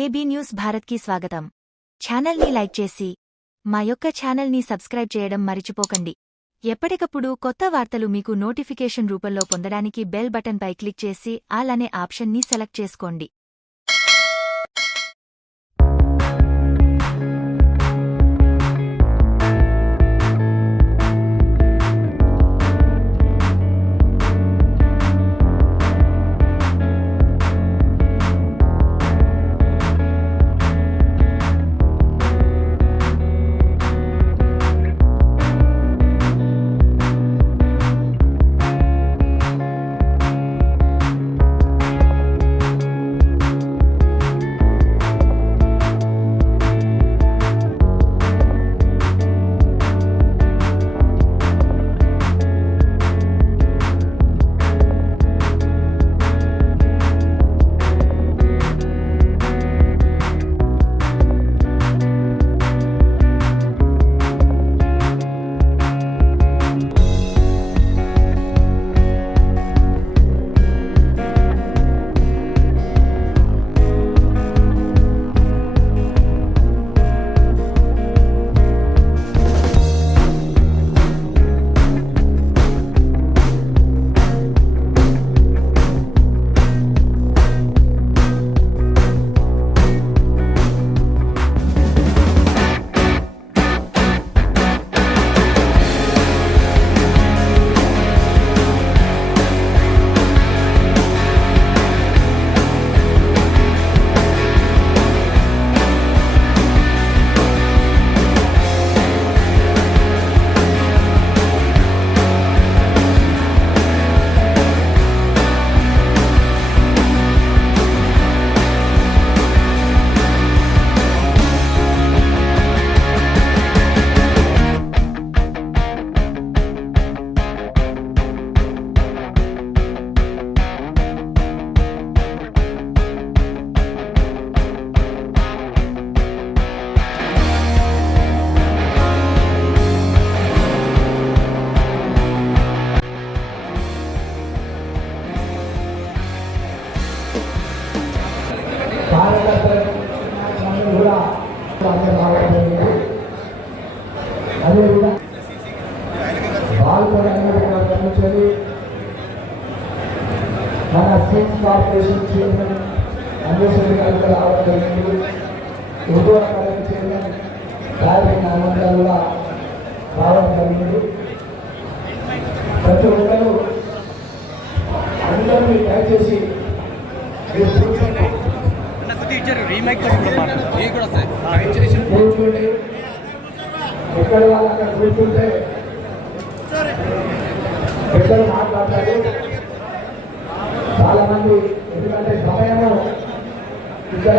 AB news భారత్కి స్వాగతం. ఛానల్ని లైక్ చేసి మా యొక్క ఛానల్ని సబ్స్క్రైబ్ చేయడం మరిచిపోకండి. ఎప్పటికప్పుడు కొత్త వార్తలు మీకు నోటిఫికేషన్ రూపంలో పొందడానికి బెల్ బటన్పై క్లిక్ చేసి ఆల్ అనే ఆప్షన్ని సెలెక్ట్ చేసుకోండి. మన స్టేట్ కార్పొరేషన్ చైర్మన్ అన్వేషణ గారు రావడం జరిగింది. ఉద్యోగ చైర్మన్ గారి నామంగా రావడం జరిగింది. ప్రతి ఒక్కరూ అందరూ దయచేసి ఎక్కడ వాళ్ళు అక్కడ కూర్చుంటే ఎక్కడ మాట్లాడతారు చాలా మంది. ఎందుకంటే సమయము ఇక్కడ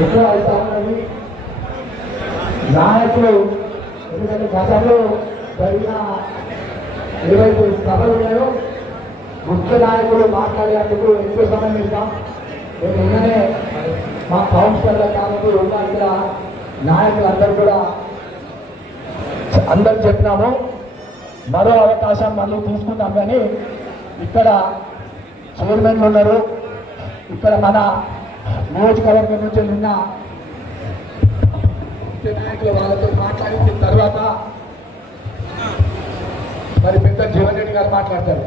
ఎక్కువ అవుతా ఉన్నది. నాయకులు ఎందుకంటే గతంలో జరిగిన ఏవైతే సభలు ఉన్నాయో ముఖ్య నాయకులు మాట్లాడేందుకు ఎక్కువ సమయం ఇస్తాం. మేము నిన్ననే మా కౌన్సిలర్ల కాబట్టి ఉన్న ఇక్కడ నాయకులందరూ కూడా అందరు చెప్పినాము. మరో అవకాశం మళ్ళీ తీసుకుంటాం. కానీ ఇక్కడ చైర్మన్లు ఉన్నారు. ఇక్కడ మన నియోజకవర్గం నుంచి నిన్న ముఖ్య నాయకులు వాళ్ళతో మాట్లాడిన తర్వాత మరి పెద్ద జీవన్ రెడ్డి గారు మాట్లాడతారు.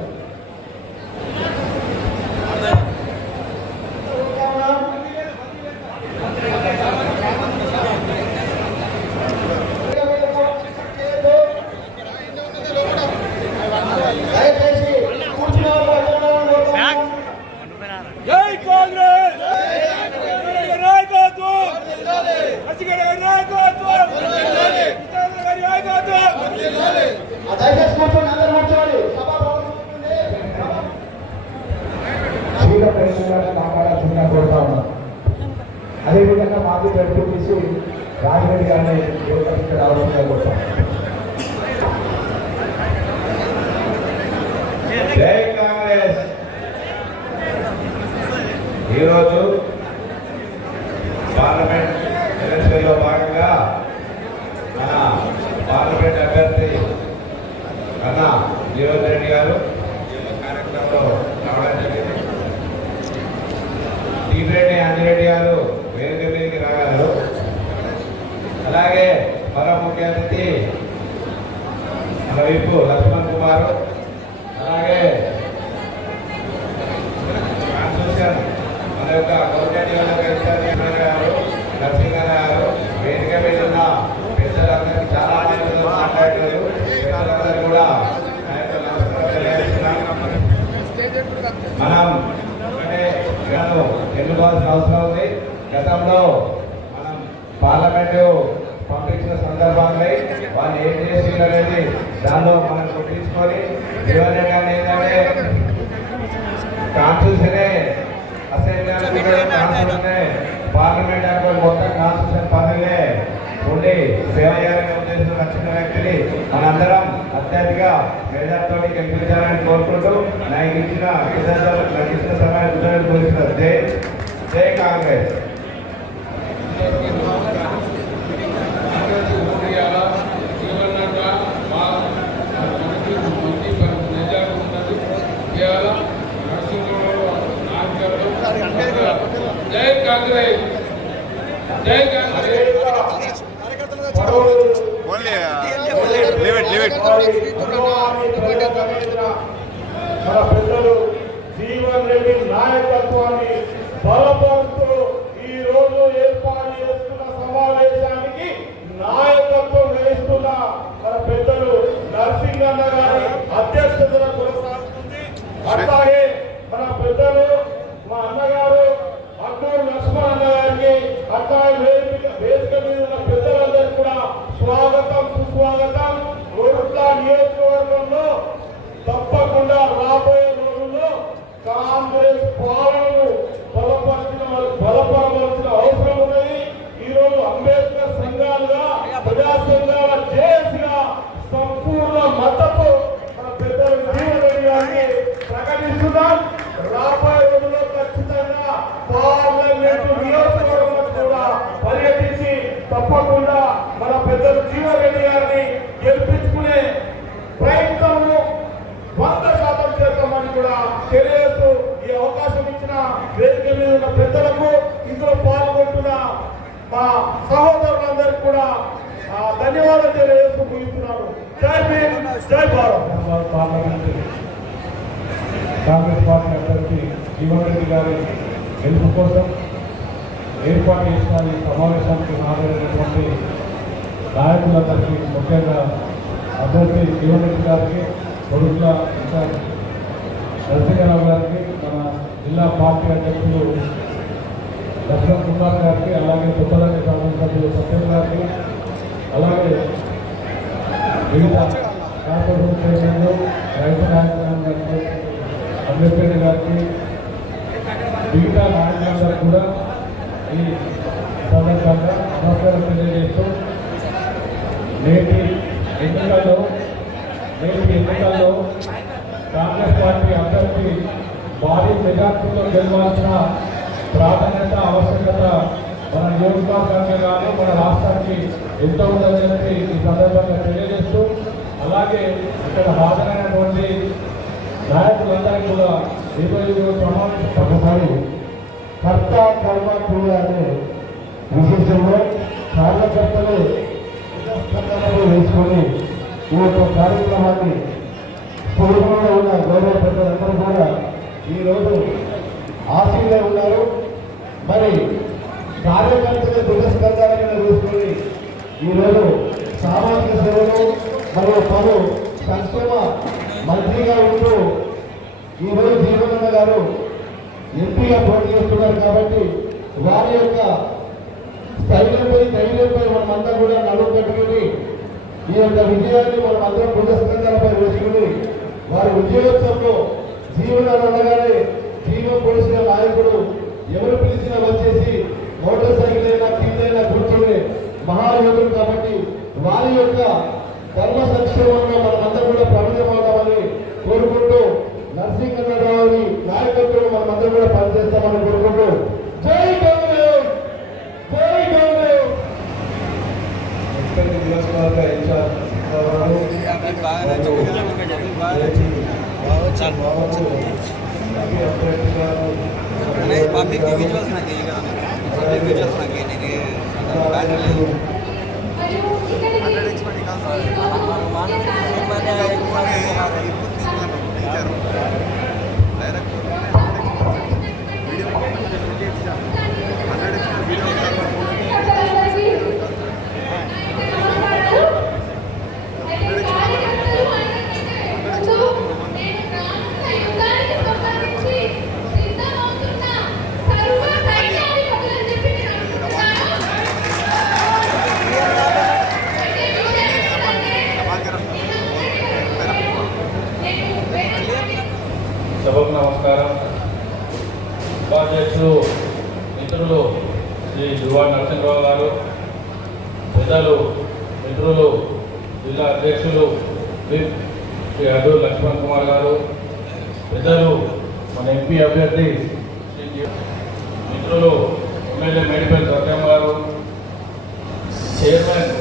మాట్లాడాల్సిందిగా కోరుతా ఉన్నాం. అదేవిధంగా మాజీ ప్రతినిధి రాజరెడ్డి గారిని రావాల్సిందిగా కోరుతాం. జై కాంగ్రెస్. ఈరోజు పార్లమెంట్ ఎలక్షన్లో భాగంగా మన పార్లమెంట్ అభ్యర్థి అన్న జీవన్ రెడ్డి గారు కార్యక్రమంలో రావడం జరిగింది. ఇవ్వాల్సిన అవసరం ఉంది. గతంలో మనం పార్లమెంటు పంపించిన సందర్భాన్ని వాళ్ళు ఏం చేసింది అనేది దానిలో మనం గుర్తించుకొని జీవన గారిని ఏంటంటే కాన్స్టిట్యూషనే అసెంబ్లీ కాన్స్టిట్యూషనే పార్లమెంట్ అనుకో మొత్తం కాన్స్టిట్యూషన్ పనులే ఉండి సేవ చేయాలనే ఉద్దేశంతో వచ్చిన వ్యక్తిని మనందరం అత్యధిక మెజార్టీతో గెలిపించాలని కోరుకుంటూ నాకు ఇచ్చిన సమయాన్ని కోరుతున్న జై జై కాంగ్రెస్. జై కాంగ్రెస్ జై కాంగ్రెస్. మన పెద్దలు జీవన్ రెడ్డి నాయకత్వాన్ని బలపరుస్తూ ఈ రోజు ఏర్పాటు చేస్తున్న సమావేశానికి నాయకత్వం వహిస్తున్న మన పెద్దలు నరసింహన్న గారి అధ్యక్షతన కొనసాగుతుంది. అట్లాగే మన పెద్దలు మా అన్నగారు అక్కూరు లక్ష్మణ్ అన్న గారికి అట్లాగే వేదిక మీద ఉన్న పెద్దలందరికీ కూడా స్వాగతం సుస్వాగతం. రోడ్ల నియోజకవర్గంలో తప్పకుండా రాబోయే రోజుల్లో కాంగ్రెస్ పాలనను బలపరవలసిన అవసరం ఉన్నది. ఈ రోజు అంబేద్కర్ సంఘాలుగా ప్రజా సంఘాల జేఏసీగా సంపూర్ణ మద్దతు మన పెద్దలు జీవన్ గారిని ప్రకటిస్తున్నాం. రాబోయే రోజుల్లో ఖచ్చితంగా పార్లమెంటు నియోజకవర్గం కూడా పర్యటించి తప్పకుండా మన పెద్దలు జీవన్ రెడ్డి గారిని గెలిపించుకునే ప్రయత్నంలో 100% చేస్తామని కూడా తెలియజేస్తూ ఈ అవకాశం ఇచ్చిన వేదిక మీద ఉన్న పెద్దలకు ఇందులో పాల్గొంటున్న మా సహోదరులందరికీ కూడా ధన్యవాదాలు తెలియజేస్తూ ముగిస్తున్నాను. జై భీమ్ జై భారత్. పార్లమెంట్ కాంగ్రెస్ పార్టీ అభ్యర్థి జీవన్ రెడ్డి గారి గెలుపు కోసం ఏర్పాటు చేసిన ఈ సమావేశానికి హాజరైనటువంటి నాయకులందరికీ ముఖ్యంగా అభ్యర్థి జీవన్ రెడ్డి గారికి, కొడుకుల ఇన్ఛార్జ్ నరసింహరావు గారికి, మన జిల్లా పార్టీ అధ్యక్షులు లక్ష్మణ్ కుమార్ గారికి, అలాగే కొత్తదాన్ని సభ్యులు సత్యం గారికి, అలాగే వివిధ కార్పొరేషన్ చైర్మన్లు రైతు నాయకులు గారికి, అంబేద్కర్ గారికి, మిగతా నాయకులందరూ కూడా ఈ సందర్భంగా నమస్కారం తెలియజేస్తూ నేటి ఎన్నికల్లో కాంగ్రెస్ పార్టీ అభ్యర్థి భారీ మెజార్టీతో గెలవాల్సిన ప్రాధాన్యత ఆవశ్యకత మన నియోజకవర్గానికి కానీ మన రాష్ట్రానికి ఎంతో ఉందని ఈ సందర్భంగా తెలియజేస్తూ, అలాగే ఇక్కడ హాజరైనటువంటి నాయకులందరికీ కూడా ఈరోజు సమావేశం కర్త కర్మ క్రియ అనే విశేషంలో కార్యకర్తలు వేసుకొని ఈ యొక్క కార్యక్రమాన్ని పూర్వంలో ఉన్న గౌరవ పెద్దలందరూ కూడా ఈరోజు ఆశీలో ఉన్నారు. మరి కార్యకర్తలు దురస్కంధాలను వేసుకొని ఈరోజు సామాజిక సేవలు మరియు పలు సంక్షేమ మంత్రిగా ఉంటూ ఈరోజు జీవనన్న గారు ఎంపీగా పోటీ చేస్తున్నారు. కాబట్టి వారి యొక్క ధైర్యంపై మనమంతా కూడా నడుము పెట్టుకుని ఈ యొక్క విజయాన్ని మనం అందరం పురస్కారాలపై వేసుకుని వారి ఉద్యోగంలో జీవనాలు అనగానే జీవం పొడిచిన నాయకుడు ఎవరు పిలిచినా వచ్చేసి మోటార్ సైకిల్ అయినా టీలైనా కూర్చొని మహాయోధులు. కాబట్టి వారి యొక్క ధర్మ సంక్షేమంగా మనమందరం కూడా ప్రబలమవుతామని కోరుకుంటూ నరసింహరావుని నాయకత్వం మనమందరం కూడా పనిచేస్తామని కోరుకుంటూ జై కాంగ్రెస్ జై కాంగ్రెస్. నియోజకవర్గ ఇన్ఛార్జ్ पब्लिक की विजुअल्स ना कीजिएगा, पब्लिक विजुअल्स ना कीजिए, సర్వ సభకు నమస్కారం. ఉపాధ్యక్షులు మిత్రులు శ్రీ యువ నరసింహరావు గారు, పెద్దలు మిత్రులు జిల్లా అధ్యక్షులు శ్రీ అడ్డూరు లక్ష్మణ్ కుమార్ గారు, పెద్దలు మన ఎంపీ అభ్యర్థి శ్రీ మిత్రులు ఎమ్మెల్యే మేడిపల్లి సత్యం గారు, చైర్మన్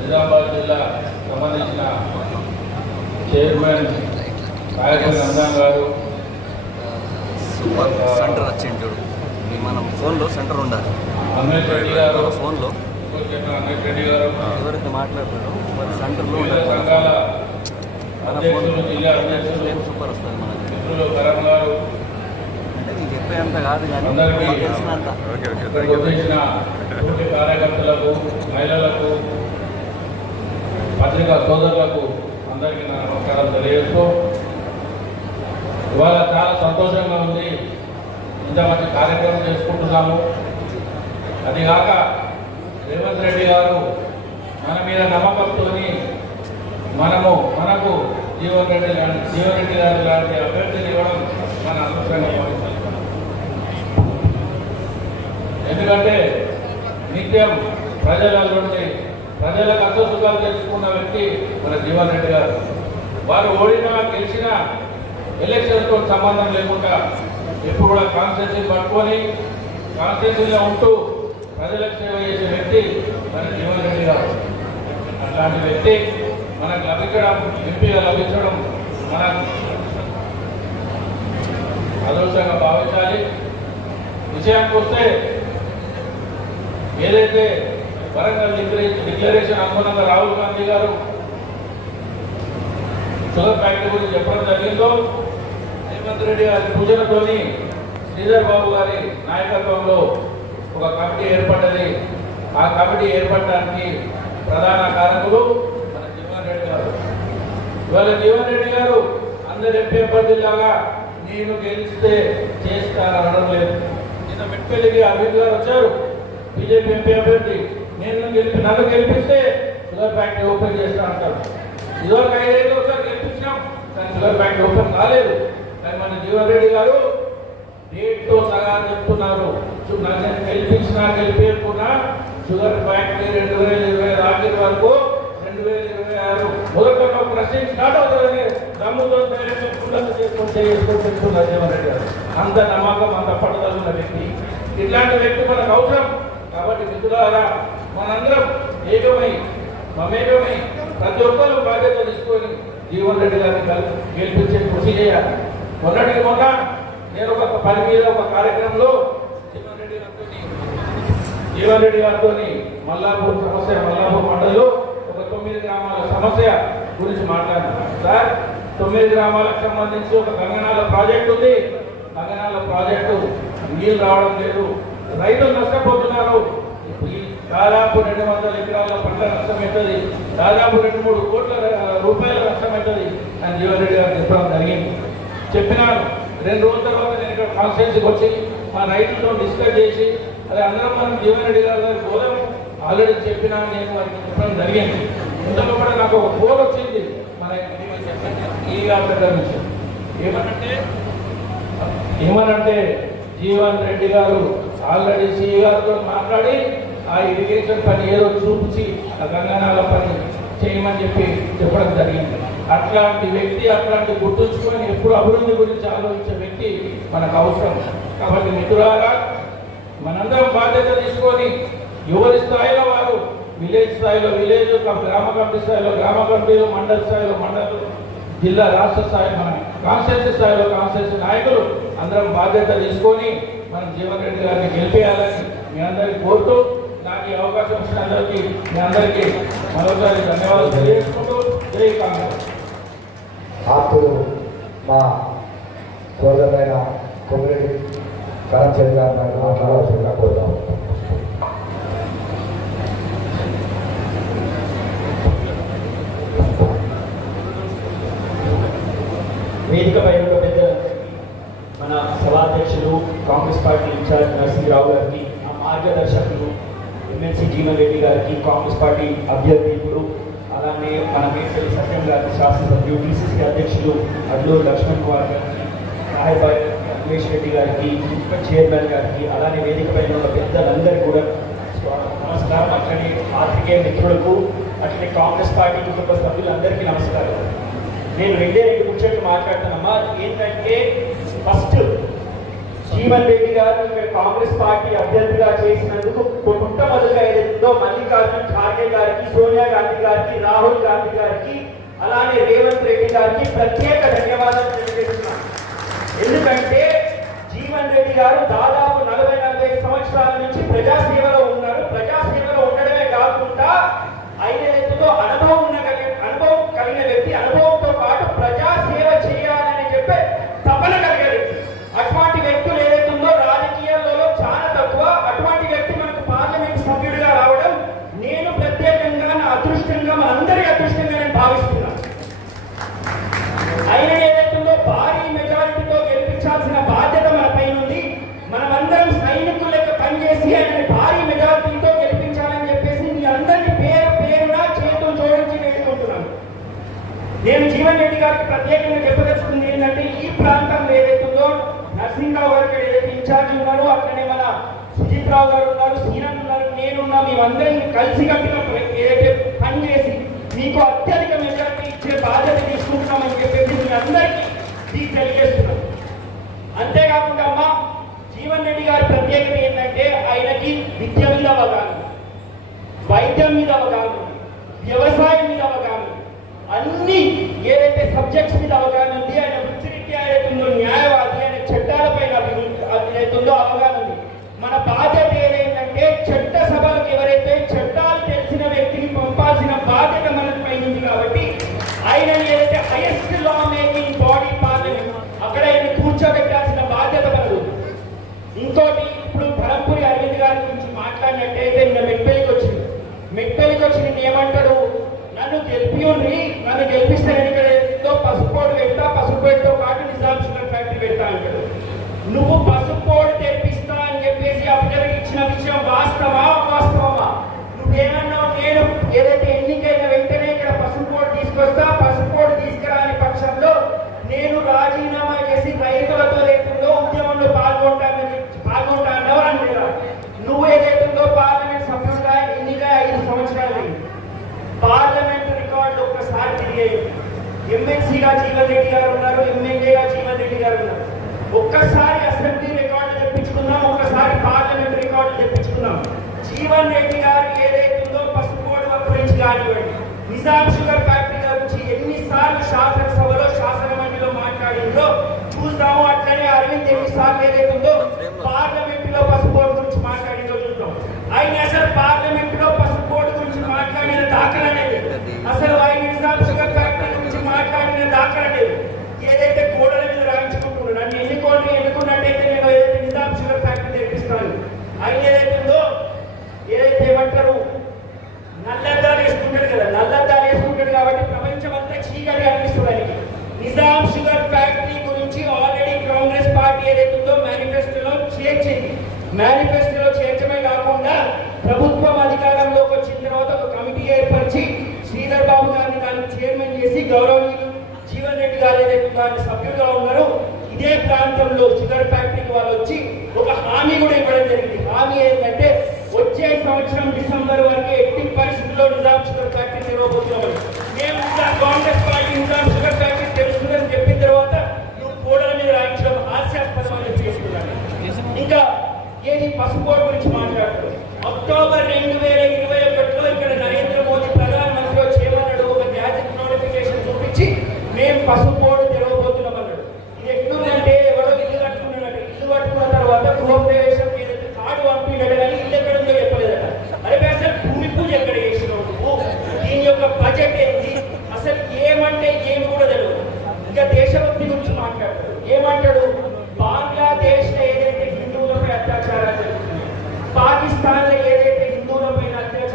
నిజామాబాద్ జిల్లా సంబంధించిన చైర్మన్ రాయపల్లి నందన్ గారు, సూపర్ సెంటర్ వచ్చింది చూడు. మనం ఫోన్లో సెంటర్ ఉండాలి. అమరేష్ రెడ్డి గారు, ఫోన్లో అమరేష్ రెడ్డి గారు, ఎవరైతే మాట్లాడతారో మరి సెంటర్లో వివిధ ఉండాలి. సంఘాల మన అధ్యక్షులు, జిల్లా అధ్యక్షులు ఫోన్ సూపర్ వస్తుంది మనకి. మిత్రులు కరణ్ గారు, అంటే నీకు చెప్పేంత కాదు కానీ అందరికీ నీకు తెలిసినంత. ఇక్కడికి వచ్చేసిన తోటి కార్యకర్తలకు, మహిళలకు, పత్రికా సోదరులకు అందరికీ నా నమస్కారం తెలియజేస్తూ, ఇవాళ చాలా సంతోషంగా ఉంది. ఇంత మంచి కార్యక్రమం చేసుకుంటున్నాము. అదిగాక రేవంత్ రెడ్డి గారు మన మీద నమ్మకంతో మనకు జీవన్ రెడ్డి గారు లాంటి అభ్యర్థిని ఇవ్వడం మన అదృష్టంగా భావిస్తాం. ఎందుకంటే నిత్యం ప్రజల నుండి ప్రజలకు అసోసుకాలు తెలుసుకున్న వ్యక్తి మన జీవన్ రెడ్డి గారు. వారు ఓడినా గెలిచినా ఎలక్షన్తో సంబంధం లేకుండా ఎప్పుడు కూడా కాన్స్టిట్యూన్సీ పట్టుకొని కాన్స్టిట్యూన్సీలో ఉంటూ ప్రజలకు సేవ చేసే వ్యక్తి మన జీవన్ రెడ్డి గారు. అట్లాంటి వ్యక్తి మనకు లభించడం, ఎంపీగా లభించడం మనకు అదృష్టంగా భావించాలి. విషయానికి వస్తే ఏదైతే వరంగల్ డిక్లరేషన్ అనుగుణంగా రాహుల్ గాంధీ గారు షుగర్ ఫ్యాక్టరీ గురించి చెప్పడం జరిగిందో, రేవంత్ రెడ్డి గారి సూచనతోని శ్రీధర్ బాబు గారి నాయకత్వంలో ఒక కమిటీ ఏర్పడ్డది. ఆ కమిటీ ఏర్పడడానికి ప్రధాన కారకులు మన జీవన్ రెడ్డి గారు. ఇవాళ జీవన్ రెడ్డి గారు అందరు ఎంపీ అభ్యర్థులాగా నేను గెలిస్తే చేస్తానడం లేదు. నిన్న మెట్పల్లికి అరవింద్ గారు వచ్చారు, బీజేపీ ఎంపీ అభ్యర్థి. నన్ను గెలిపిస్తే షుగర్ ఫ్యాక్టరీ ఓపెన్ చేస్తా అంటారు. ఇదివరకు 5 ఏళ్ళు ఒకసారి గెలిపించినాం, కానీ షుగర్ ఫ్యాక్టరీ ఓపెన్ కాలేదు. కానీ మన జీవన్ రెడ్డి గారు డేట్తో సగా చెప్తున్నారు, నన్ను గెలిపించినా గెలిపించకున్నా షుగర్ ఫ్యాక్టరీ 2020 ఆఖరి వరకు 2026 మొదట్లో ప్రశ్న స్టార్ట్ అవుతుందని దమ్ముతో చేసుకుంటున్నారు జీవన్ రెడ్డి గారు. అంత నమ్మకం, అంత పట్టుదల ఉన్న వ్యక్తి. ఇట్లాంటి వ్యక్తి మనకు అవసరం. కాబట్టి మిత్రులారా, మనందరం మమేకమై ప్రతి ఒక్కరు బాధ్యత తీసుకొని జీవన్ రెడ్డి గారిని గెలిపించే కృషి చేయాలి. మొన్నటికి మొన్న నేను ఒక పని మీద ఒక కార్యక్రమంలో జీవన్ రెడ్డి గారితో మల్లాపూర్ మండలిలో ఒక 9 గ్రామాల సమస్య గురించి మాట్లాడినాను. సార్, 9 గ్రామాలకు సంబంధించి ఒక గంగనాల ప్రాజెక్టు ఉంది. గంగనాల ప్రాజెక్టు నీళ్ళు రావడం లేదు, రైతులు నష్టపోతున్నారు. దాదాపు 200 ఎకరాల పంట నష్టమవుతుంది, దాదాపు 2-3 కోట్ల రూపాయల నష్టమవుతుంది అని జీవన్ రెడ్డి గారు చెప్పడం జరిగింది. చెప్పినాను. 2 రోజుల తర్వాత నేను ఇక్కడ కాన్ఫరెన్స్కి వచ్చి మా రైతులతో డిస్కస్ చేసి అది అందరం మనం జీవన్ రెడ్డి గారు పోదాం ఆల్రెడీ చెప్పినా నేను వారికి చెప్పడం జరిగింది. ఇంతలో కూడా నాకు ఒక ఫోన్ వచ్చింది మన ఈ ఆపరేటర్ నుంచి. ఏమనంటే జీవన్ రెడ్డి గారు ఆల్రెడీ సిఈ గారితో మాట్లాడి ఆ ఇరిగేషన్ పని ఏదో చూపించి ఆ గంగనాల పని చేయమని చెప్పడం జరిగింది. అట్లాంటి వ్యక్తి, అట్లాంటి గుర్తుంచుకొని ఎప్పుడు అభివృద్ధి గురించి ఆలోచించే వ్యక్తి మనకు అవసరం. కాబట్టి మిత్రులారా, మనందరం బాధ్యత తీసుకొని ఎవరి స్థాయిలో వారు, విలేజ్ స్థాయిలో విలేజ్, గ్రామ కమిటీ స్థాయిలో గ్రామ కమిటీలు, మండల స్థాయిలో మండలు, జిల్లా రాష్ట్ర స్థాయి, మన కాన్స్టిట్యూన్సీ స్థాయిలో కాన్స్టిట్యూన్సీ నాయకులు అందరం బాధ్యత తీసుకొని మనం జీవన్ రెడ్డి గారిని గెలిపేయాలని మీ అందరికీ కోరుతూ, నాకు ఈ అవకాశం ఇచ్చిన అందరికీ మీ అందరికీ మరోసారి ధన్యవాదాలు తెలియజేసుకుంటూ జై కాంగ్రెస్. ఆప్తులు మా సోదరులైన కొమ్మిరెడ్డి కరణ్ చంద్ర గారు మాట్లాడాల్సిందిగా కోరుతాం. వేదికపై ఒక పెద్ద మన సభాధ్యక్షులు కాంగ్రెస్ పార్టీ ఇన్ఛార్జ్ నరసింహరావు గారికి, ఆ మార్గదర్శకులు ఎమ్మెల్సీ జీవన్ రెడ్డి గారికి, కాంగ్రెస్ పార్టీ అభ్యర్థి ఇప్పుడు అలానే మన మేడ్పల్లి సత్యం గారికి, శాసనసభ్యులు, డిసిసి అధ్యక్షులు అడ్లూరు లక్ష్మణ్ కుమార్ గారికి, సాహెబ్ అన్వేష్ రెడ్డి గారికి, చైర్మన్ గారికి, అలానే వేదిక పైన ఉన్న పెద్దలందరికీ కూడా నమస్కారం. అట్లనే పాత్రికేయ మిత్రులకు, అట్లనే కాంగ్రెస్ పార్టీ కుటుంబ సభ్యులందరికీ నమస్కారం. నేను రెండు ముచ్చట్లు మాట్లాడుతున్నామా. ఏంటంటే ఫస్ట్ జీవన్ రెడ్డి గారు ఇక్కడ కాంగ్రెస్ పార్టీ అభ్యర్థిగా చేసినందుకు మొట్టమొదటిగా ఏదైతుందో మల్లికార్జున్ ఖార్గే గారికి, సోనియా గాంధీ గారికి, రాహుల్ గాంధీ గారికి, అలానే రేవంత్ రెడ్డి గారికి ప్రత్యేక ధన్యవాదాలు తెలియజేస్తున్నాను. ఎందుకంటే జీవన్ రెడ్డి గారు దాదాపు 40-45 సంవత్సరాల నుంచి ప్రజాసేవలో ఉన్నారు. ప్రజాసేవలో ఉండడమే కాకుండా ఆయన ఏదైతుందో అనుభవం కలిగిన వ్యక్తి, అనుభవంతో పాటు ప్రజాసేవ చేయాలని చెప్పే తపన కలిగే వ్యక్తి. అటువంటి వ్యక్తులు ఏదైతుందో రాజకీయాల్లో చాలా తక్కువ. అటువంటి వ్యక్తి మనకు పార్లమెంట్ సభ్యుడిగా రావడం నేను ప్రత్యేకంగా నా అదృష్టంగా, మనందరి అదృష్టంగా నేను భావిస్తున్నాను. ఆయన ఏదైతుందో భారీ మెజారిటీతో గెలిపించాల్సిన బాధ్యత మన పైన ఉంది. మనమందరం సైనికుల లెక్క పనిచేసి ఆయనని భారీ మెజారిటీతో గెలిపించాలని చెప్పేసి మీ అందరినీ పేరున చేతులు జోడించి వేడుకుంటున్నాను. నేను జీవన్ రెడ్డి గారికి ప్రత్యేకంగా చెప్పదలుచుకుంది ఏంటంటే, ఈ ప్రాంతంలో ఏదైతుందో నరసింహరావు గారికి ఏదైతే ఇన్ఛార్జ్ ఉన్నారో, అట్లనే మన సుజిత్ రావు గారు ఉన్నారు, సీనన్ ఉన్నారు, నేనున్నా, మేమందరం కలిసి కట్టిన ఏదైతే పనిచేసి మీకు అత్యధిక మెజారిటీ ఇచ్చే బాధ్యత తీసుకుంటున్నామని చెప్పేసి మీ అందరికీ మీకు తెలియజేస్తున్నాం. అంతేకాకుండా అమ్మ, జీవన్ రెడ్డి గారి ప్రత్యేకత ఏంటంటే ఆయనకి విద్య మీద అవగాహన, వైద్యం మీద అవగాహన, వ్యవసాయం మీద అవగాహన, అన్ని ఏదైతే సబ్జెక్ట్స్ మీద అవగాహన ఉంది. ఆయన వృత్తిరీత్యా ఏదైతుందో న్యాయవాది, ఆయన చట్టాలపైన ఏదైతుందో అవగాహన ఉంది. మన బాధ్యత ఏదైందంటే చట్ట సభలకు ఎవరైతే చట్టాలు తెలిసిన వ్యక్తిని పంపాల్సిన బాధ్యత మన పైన ఉంది. కాబట్టి ఆయన ఏదైతే హైయెస్ట్ లా మేకింగ్ బాడీ పార్లమెంట్, అక్కడ ఆయన కూర్చోబెట్టాల్సిన బాధ్యత మనది. ఇంకోటి, ఇప్పుడు ధరంపూరి అరవింద్ గారి గురించి మాట్లాడినట్టయితే నిన్న మెట్పల్లికి వచ్చి ఏమంటాడు, నన్ను గెలిపిస్తే నేను ఇక్కడ ఏదో పసుపోడు పెడతా, పసుపోడుతో పాటు నిజాం షుగర్ ఫ్యాక్టరీ పెడతా అంటాడు. నువ్వు పసుపోడు తెప్పిస్తా అని చెప్పేసి అభ్యర్థికి ఇచ్చిన విషయం వాస్తవమా? నువ్వేమన్నావు, నేను ఏదైతే ఎన్నికైన వెంటనే ఇక్కడ పసుపోడు తీసుకొస్తా, పసుపోడు తీసుకురాని పక్షంలో నేను రాజీనామా చేసి రైతులతో లేకుండా ఉద్యమంలో పాల్గొంటానో అని నువ్వు ఏదైతుందో పార్లమెంట్ సభ్యులుగా ఎన్నిక 5 సంవత్సరాలు పార్లమెంట్ రికార్డు ఒక్కసారి తిరిగాయి. ఎమ్మెల్సీగా జీవన్ రెడ్డి గారు ఉన్నారు, ఎమ్మెల్యేగా జీవన్ రెడ్డి గారు ఉన్నారు. ఒక్కసారి అసెంబ్లీ రికార్డు తెప్పించుకుందాం, ఒక్కసారి పార్లమెంట్ రికార్డు తెప్పించుకుందాం. జీవన్ రెడ్డి గారు ఏదైతుందో పసుపోడు గురించి కానివ్వండి, నిజాం షుగర్ ఫ్యాక్టరీ గురించి ఎన్నిసార్లు శాసనసభలో, శాసన మండలిలో మాట్లాడిందో చూద్దాము. అట్లనే అరవింద్ ఎన్నిసార్లు ఏదైతుందో పార్లమెంట్ లో పసుపోడు గురించి మాట్లాడిందో చూద్దాం. ఆయన అసలు పార్లమెంట్ లో పసుపోడు గురించి మాట్లాడిన దాఖలనేది, అసలు ఆయన నిజాం షుగర్ ఫ్యాక్టరీ గురించి మాట్లాడిన దాఖలనేది, ఏదైతే గోడల మీద రాయించుకుంటున్నాడు, నన్ను ఎన్నుకున్నట్టయితే నేను ఏదైతే నిజాం షుగర్ ఫ్యాక్టరీ తెప్పిస్తాను. ఆయన ఏదైతుందో ఏదైతే ఏమంటారు, నల్లద్దాలు వేసుకుంటాడు కదా, నల్లద్దాలు వేసుకుంటాడు కాబట్టి ప్రపంచం అంతా చీకటి అనిపిస్తుంది. నిజాం షుగర్ ఫ్యాక్టరీ గురించి ఆల్రెడీ కాంగ్రెస్ పార్టీ ఏదైతుందో మేనిఫెస్టోలో చేర్చింది. మేనిఫెస్టోలో చేర్చమే కాకుండా ప్రభుత్వం అధికారంలోకి వచ్చిన తర్వాత ఒక కమిటీ ఏర్పరిచి శ్రీధర్ బాబు గారిని దానికి చైర్మన్ చేసి గౌరవనీయులు జీవన్ రెడ్డి గారు ఏదైతే దాని సభ్యులుగా ఉన్నారు, ఇదే ప్రాంతంలో షుగర్ ఫ్యాక్టరీకి వాళ్ళు వచ్చి ఒక హామీ కూడా ఇవ్వడం జరిగింది. హామీ ఏంటంటే వచ్చే సంవత్సరం డిసెంబర్ వరకు ఎట్టి పరిస్థితుల్లో నిజాం షుగర్ ఫ్యాక్టరీ తెరవబోతున్నామని. మేము Congress party Nizam sugar factory తెలుస్తుందని చెప్పిన తర్వాత నువ్వు గోడల మీద రాయించడం హాస్యాస్పదమని చేసుకున్నాను. ఇంకా ఏది పసుపోడు గురించి మాట్లాడుతాడు. అక్టోబర్ 2021లో ఇక్కడ నరేంద్ర మోదీ ప్రధానమంత్రి చేయమన్నాడు, ఒక గ్యాజెట్ నోటిఫికేషన్ చూపించి మేము పసుపోడు తెరవబోతున్నాం అన్నాడు. ఇది ఎట్లుందంటే ఎవరో ఇల్లు కట్టుకున్నాడు, ఇల్లు కట్టుకున్న తర్వాత గృహప్రవేశం ఏదైతే కార్డు పంపిణాడు కానీ ఇల్లు ఎక్కడుందో చెప్పలేదట. అరే అసలు భూమి పూజ ఎక్కడ చేసినావు నువ్వు, దీని యొక్క బడ్జెట్ ఏంటి, అసలు ఏమంటే ఏమి కూడా తెలియదు. ఇంకా దేశభక్తి గురించి మాట్లాడతాడు. ఏమంటాడు, బంగ్లాదేశ్ లో ఏదైతే హిందువులపై అత్యాచారాలు జరుగుతున్నాయి, పాకిస్తాన్ లో ఏదైతే హిందువులపైన అత్యాచారాలు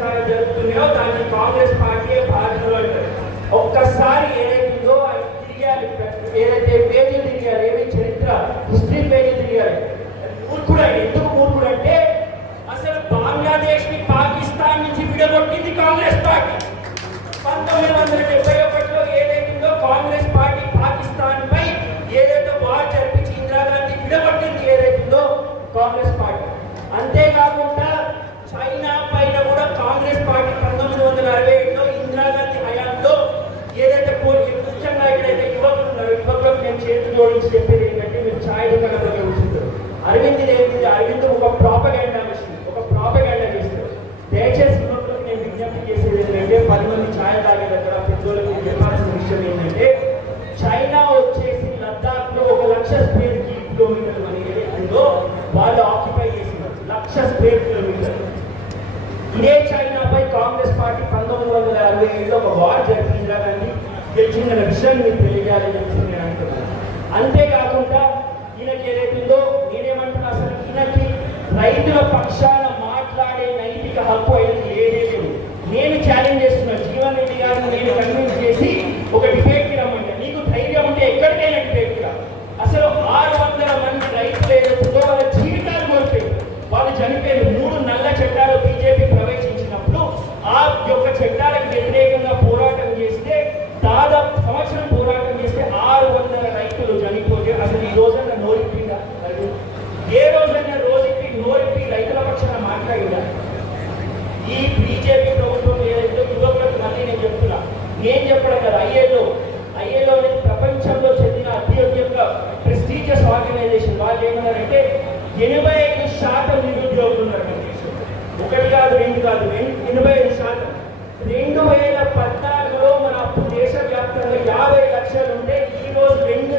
స్క్వేర్ కిలోమీటర్లు అని ఏదైతుందో వాళ్ళు ఆక్యుపై చేసినారు, 1,00,000 స్క్వేర్ కిలోమీటర్లు. ఇదే చైనాపై కాంగ్రెస్ పార్టీ 1957లో ఒక వార్ జరిపి ఇందిరాగాంధీ గెలిచిన విషయాన్ని మీకు తెలియజేయాలని చెప్పి నేను అంటున్నాను. అంతేకాకుండా ఈయనకి ఏదైతుందో నేనేమంటున్నా, అసలు ఈయనకి రైతుల పక్షాన మాట్లాడే నైతిక హక్కు ఆయనకి లేదు. నేను ఛాలెంజ్ చేస్తున్నా, జీవన్ రెడ్డి గారిని నేను కన్విన్స్ చేసి ఒక డిబేట్కి రమ్మంటే, నీకు ధైర్యం ఉంటే ఎక్కడికైనా డిబేట్కి రా. అసలు 600 మంది రైతులు ఏదైతుందో వాళ్ళ జీవితాలు కోల్పోయారు, వాళ్ళు చనిపోయారు. 3 నల్ల చట్టాలు బీజేపీ ప్రవేశించినప్పుడు ఆ యొక్క చట్టాలకు వ్యతిరేకంగా పోరాటం చేస్తే, దాదాపు సంవత్సరం పోరాటం చేస్తే 600 రైతులు చనిపోతే అసలు ఈ రోజన్నా నోరిప్పిందా? ఏ రోజైనా రోజుకి నోరిప్పి రైతుల పక్షాన మాట్లాడిందా? ఈ బీజేపీ ప్రభుత్వం ఏదైతే యువకులకు మళ్ళీ నేను చెప్తున్నా, నేను చెప్పడం కదా, ఐఏలో అనేది ప్రపంచంలో చెందిన అత్యధిక ప్రెస్టీజియస్ ఆర్గనైజేషన్. వాళ్ళు ఏమన్నారంటే 85% నిరుద్యోగులు ఉన్నారు మన దేశంలో. 1 కాదు 2 కాదు, 85%. 2014లో మన అప్పుడు దేశవ్యాప్తంగా 50 లక్షలు ఉంటే ఈ రోజు 250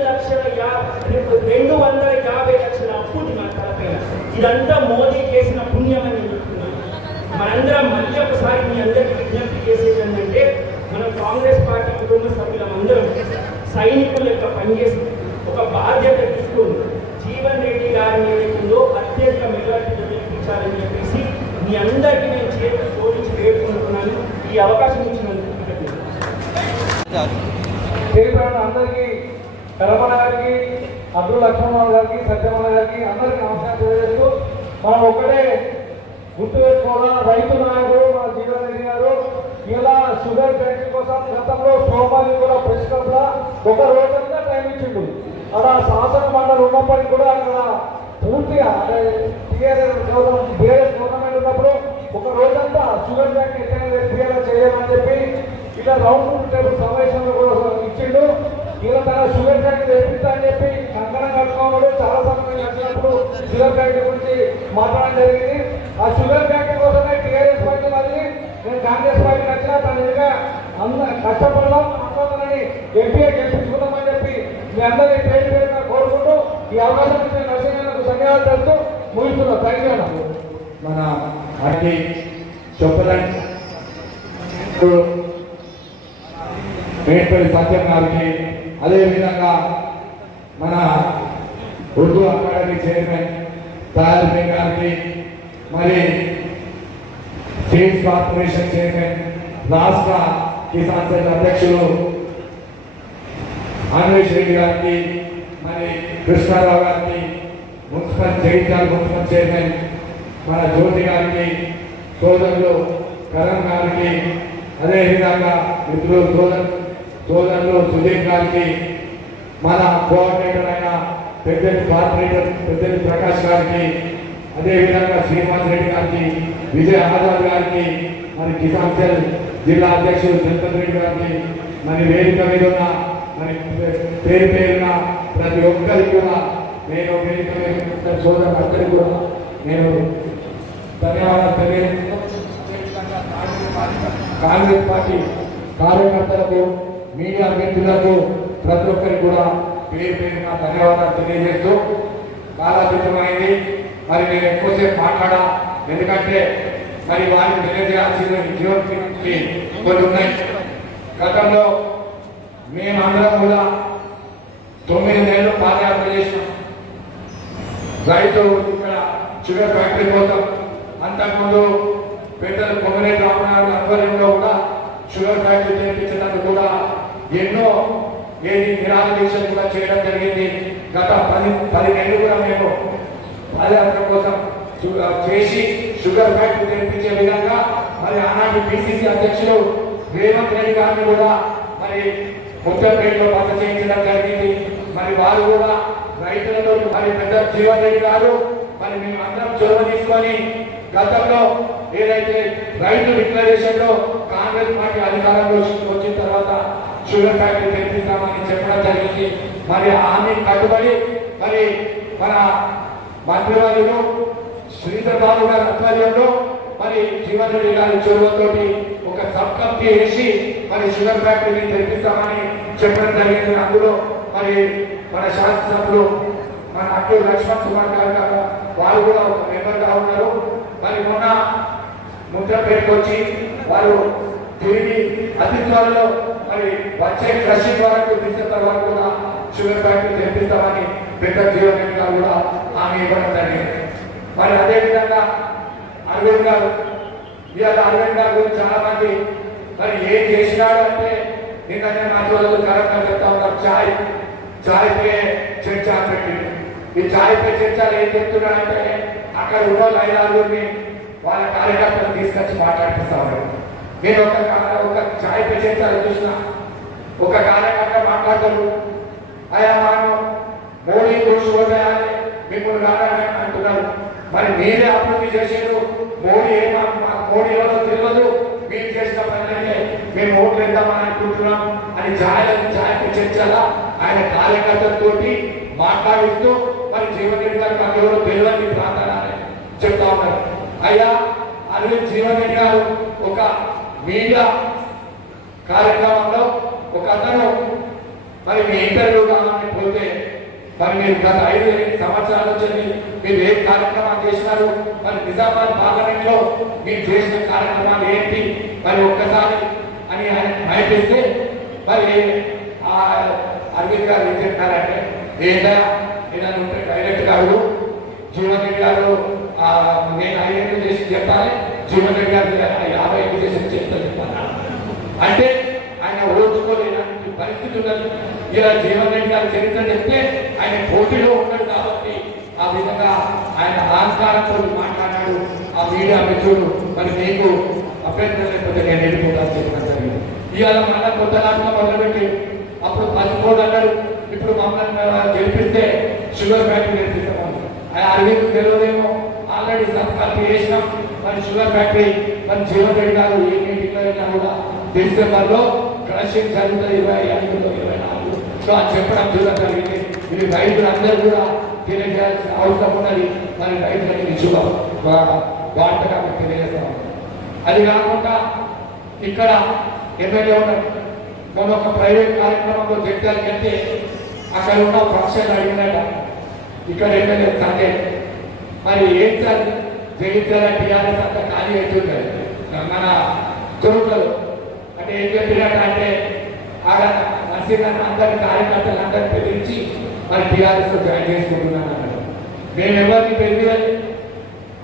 లక్షల అప్పు ఉంది మన తలపైన. ఇదంతా మోదీ చేసిన పుణ్యం అని చెప్తున్నాను. మనందరం మళ్ళీ ఒకసారి మీ అందరికీ విజ్ఞప్తి చేసేది ఏంటంటే, మనం కాంగ్రెస్ పార్టీ కుటుంబ సభ్యులందరం సైనికుల యొక్క పనిచేసి ఒక బాధ్యత తీసుకుని జీవన్ రెడ్డి గారిని ఏదైతుందో అత్యధిక మెజార్టీతో గెలిపించాలని చెప్పేసి మీ అందరికీ నేను చేతులు జోడించి వేడుకుంటున్నాను. ఈ అవకాశం ఇచ్చినందుకు అందరికీ కరమణ గారికి, అబ్దుల్ లక్ష్మణ్ గారికి, సత్యమణ గారికి అందరికీ నమస్కారం తెలియజేస్తూ, మనం ఒక్కడే గుర్తు పెట్టుకోవాలా, రైతు నాయకుడు మన జీవన్ రెడ్డి గారు ఇలా షుగర్ ఫ్యాక్టరీ కోసం గతంలో సోమాలి కూడా ప్రెస్ క్లబ్ లో ఒక రోజంతా టైం ఇచ్చిండు. అక్కడ శాసన మండలి ఉన్నప్పటికీ కూడా అక్కడ పూర్తిగా అంటే బీఆర్ఎస్ గవర్నమెంట్ ఉన్నప్పుడు ఒక రోజంతా షుగర్ ఫ్యాక్టరీ ఎట్లా చేయాలని చెప్పి ఇలా రౌండ్ టేబుల్ సమావేశంలో కూడా ఇచ్చిండు. ఇలా తన షుగర్ ఫ్యాక్టరీ తెప్పిస్తా అని చెప్పి కంకణం కట్టుకోవడం చాలా సమయం వచ్చినప్పుడు షుగర్ ఫ్యాక్టరీ గురించి మాట్లాడడం జరిగింది. ఆ షుగర్ ఫ్యాక్టరీ కోసమే టీఆర్ఎస్ పార్టీ మళ్ళీ నేను కాంగ్రెస్ పార్టీ నచ్చినా తన విధంగా కష్టపడదాం, అందరిని ఎంపీగా గెలిపించుకుందామని చెప్పి మీ అందరినీ పేరు పేరుగా కోరుకుంటూ ఈ అవకాశం ఇచ్చిన నరసింహకు ధన్యవాదాలు తెలుస్తూ ముగిస్తున్నాం. Thank you. మన పార్టీ చెప్పదండి మేడ్పల్లి సత్యం గారికి, అదేవిధంగా మన ఉర్దూ అకాడమీ చైర్మన్ తాలిబ్ గారికి, మరి స్టేట్ కార్పొరేషన్ చైర్మన్, రాష్ట్ర కిసాన్ సెల్ అధ్యక్షులు అన్వేష్ రెడ్డి గారికి, మరి కృష్ణారావు గారికి, మున్సిపల్ జగిత్యాల మున్సిపల్ చైర్మన్ మన జ్యోతి గారికి, సోదరులు కరణ్ గారికి, అదేవిధంగా మిత్రులు సోదరులు సుదీప్ గారికి, మన కోఆర్డినేటర్ అయిన పెద్దలు కార్పొరేటర్ పెద్దలు ప్రకాష్ గారికి, అదేవిధంగా శ్రీనివాస్ రెడ్డి గారికి, విజయ్ ఆజాద్ గారికి, మరి కిసాన్ సెల్ జిల్లా అధ్యక్షులు జగన్ రెడ్డి గారికి, మరి వేదిక మీద ఉన్న మరి పేరు పేరున ప్రతి ఒక్కరికి కూడా నేను వేదిక మీద సోదరులు అందరికీ కూడా నేను ధన్యవాదాలు తెలియజేస్తున్నాను. కాంగ్రెస్ పార్టీ కార్యకర్తలకు, మీడియా మిత్రులకు ప్రతి ఒక్కరికి కూడా పేరు పేరున ధన్యవాదాలు తెలియజేస్తూ, కాలాతీతమైంది. మరి నేను ఎక్కువసేపు మాట్లాడా, ఎందుకంటే మరి వారికి తెలియజేయాల్సిన జీవనకి కొన్ని ఉన్నాయి. గతంలో మేమందరం కూడా 9 నెలలు పాదయాత్ర చేసినాం రైతు ఇక్కడ షుగర్ ఫ్యాక్టరీ కోసం. అంతకుముందు పెద్దలు కొమ్మరేటి రామనాథ్ ఆధ్వర్యంలో కూడా షుగర్ ఫ్యాక్టరీ చేయించడానికి కూడా ఎన్నో నిరాహార దీక్షలు కూడా చేయడం జరిగింది. గత 10 నెలలు కూడా మేము పాదయాత్ర కోసం చేసి షుగర్ ఫ్యాక్టరీ తెప్పించే విధంగా మరి ఆనాటి పిసిసి అధ్యక్షులు రేవంత్ రెడ్డి గారిని కూడా మరి ముత్తపేటలో బస చేయించడం జరిగింది. మరి వారు కూడా రైతులతో మరి పెద్ద జీవన్ రెడ్డి గారు మరి మేము అందరం చొరవ తీసుకొని గతంలో ఏదైతే రైతు డిక్లరేషన్ లో కాంగ్రెస్ పార్టీ అధికారంలో వచ్చిన తర్వాత షుగర్ ఫ్యాక్టరీ తెప్పిస్తామని చెప్పడం జరిగింది. మరి హామీ కట్టుబడి మరి మన మంత్రివర్యులు శ్రీధర్ బాబు గారి ఆధ్వర్యంలో మరి జీవన్ రెడ్డి గారి చొరవతోటి ఒక సబ్ కమిటీ వేసి మరి షుగర్ ఫ్యాక్టరీని తెప్పిస్తామని చెప్పడం జరిగింది. అందులో మరి మన శాసనసభ్యులు మన అక్కి లక్ష్మణ్ కుమార్ గారు వారు కూడా ఒక మెంబర్గా ఉన్నారు. మరి మొన్న ముద్రపేటకు వచ్చి వారు తిరిగి అతి త్వరలో మరి వచ్చే కృషి వరకు డిసెంబర్ వరకు కూడా షుగర్ ఫ్యాక్టరీ తెప్పిస్తామని పెద్ద జీవన్ రెడ్డి గారు కూడా హామీ ఇవ్వడం జరిగింది. మరి అదేవిధంగా అరవింద్ గారు ఇవాళ అరవింద్ గారు గురించి చాలా మంది మరి ఏం చేసినాడు అంటే నిన్ననే మా రోజులు కరెక్ట్గా చెప్తా ఉన్నారు. చాయ్ పే చర్చ పెట్టి ఈ చాయ్ పే చర్చలు ఏం చెప్తున్నాడంటే అక్కడ ఉన్న లైనాలని వాళ్ళ కార్యకర్తలు తీసుకొచ్చి మాట్లాడిపిస్తా ఉన్నారు. నేను ఒక చాయ్ పే చర్చలు చూసిన ఒక కార్యకర్త మాట్లాడతారు, అయా మనం మోడీ దోషి పోతాయని మిమ్మల్ని రాదని అంటున్నారు. మరి మీరే అభివృద్ధి చేసేది మోడీ మోడీ ఎవరో తెలియదు, మీరు చేసిన పనులైతే మేము ఓట్లు వేద్దామని అనుకుంటున్నాం అని ఛాయకు చర్చలా ఆయన కార్యకర్తలతో మాట్లాడిస్తూ మరి జీవన్ రెడ్డి గారు మాకు ఎవరో తెలియని ప్రాంతాలని చెప్తా ఉన్నారు. అయ్యా అరవింద్ జీవన్ రెడ్డి గారు ఒక మీడియా కార్యక్రమంలో ఒక అతను మరి మీ ఇంటర్వ్యూ కావాలని పోతే మరి మీరు గత 5 సంవత్సరాల నుంచి మీరు ఏ కార్యక్రమాలు చేసినారు, మరి నిజామాబాద్ పార్లమెంట్ లో మీరు చేసిన కార్యక్రమాలు ఏంటి మరి ఒక్కసారి అని ఆయన భయపెడితే మరి అరవింద్ గారు ఏం చెప్తారంటే ఏదా ఏదైనా ఉంటే డైరెక్ట్ గారు జీవన్ రెడ్డి గారు నేను 5 ఏళ్ళు చేసి చెప్పాలి, జీవన్ రెడ్డి గారు 50 చేసి చెప్తాను అంటే ఆయన ఓర్చుకోలేని పరిస్థితి ఉన్నది. ఇలా జీవన్ రెడ్డి గారి చరిత్ర చెప్తే ఆయన పోటీలో ఉన్నాడు కాబట్టి ఆ విధంగా ఆయన అహంకారంతో మాట్లాడాడు. ఆ మీడియా మిత్రుడు మరి మీకు అభ్యంతరం లేకపోతే నేను వెళ్ళిపోతాను చెప్పడం జరిగింది. ఇవాళ మళ్ళా కొత్త దాంట్లో మొదలుపెట్టి అప్పుడు పసిపోడు అన్నాడు, ఇప్పుడు మమ్మల్ని గెలిపిస్తే షుగర్ ఫ్యాక్టరీ గెలిపిస్తామని. ఆయన అరవింద్ తెలియదేమో ఆల్రెడీ సబ్కాపీ చేసినాం. మరి షుగర్ ఫ్యాక్టరీ మరి జీవన్ రెడ్డి గారు ఏ మీటింగ్లో వెళ్ళినా కూడా డిసెంబర్లో క్రషింగ్ జరుగుతుంది 25, 24 అని చెప్పడం చూడడం జరిగింది. ఇది రైతులందరూ కూడా తెలియజేయాల్సిన అవసరం ఉన్నది. మరి రైతులకి శుభ వార్తగా తెలియజేస్తాం. అది కాకుండా ఇక్కడ ఎమ్మెల్యే ఉన్నాడు, మొన్న ఒక ప్రైవేట్ కార్యక్రమంలో జగ్గాలకి వెళ్తే అక్కడ ఉన్న ఫంక్షన్ అడిగినట ఇక్కడ ఎమ్మెల్యే సంజయ్ మరి ఏం సార్ జగిత్యాల టీఆర్ఎస్ అంతా ఖాళీ అవుతుంది మన చోట్లలో అంటే ఏం చెప్పినట్టు అంటే ఆడ నర్సింగ్ అందరి కార్యకర్తలు అందరినీ బెదిరించి మరి టీఆర్ఎస్ లో జాయిన్ చేసుకుంటున్నాను అన్నాడు. మేము ఎవరిని బెదిరాలి?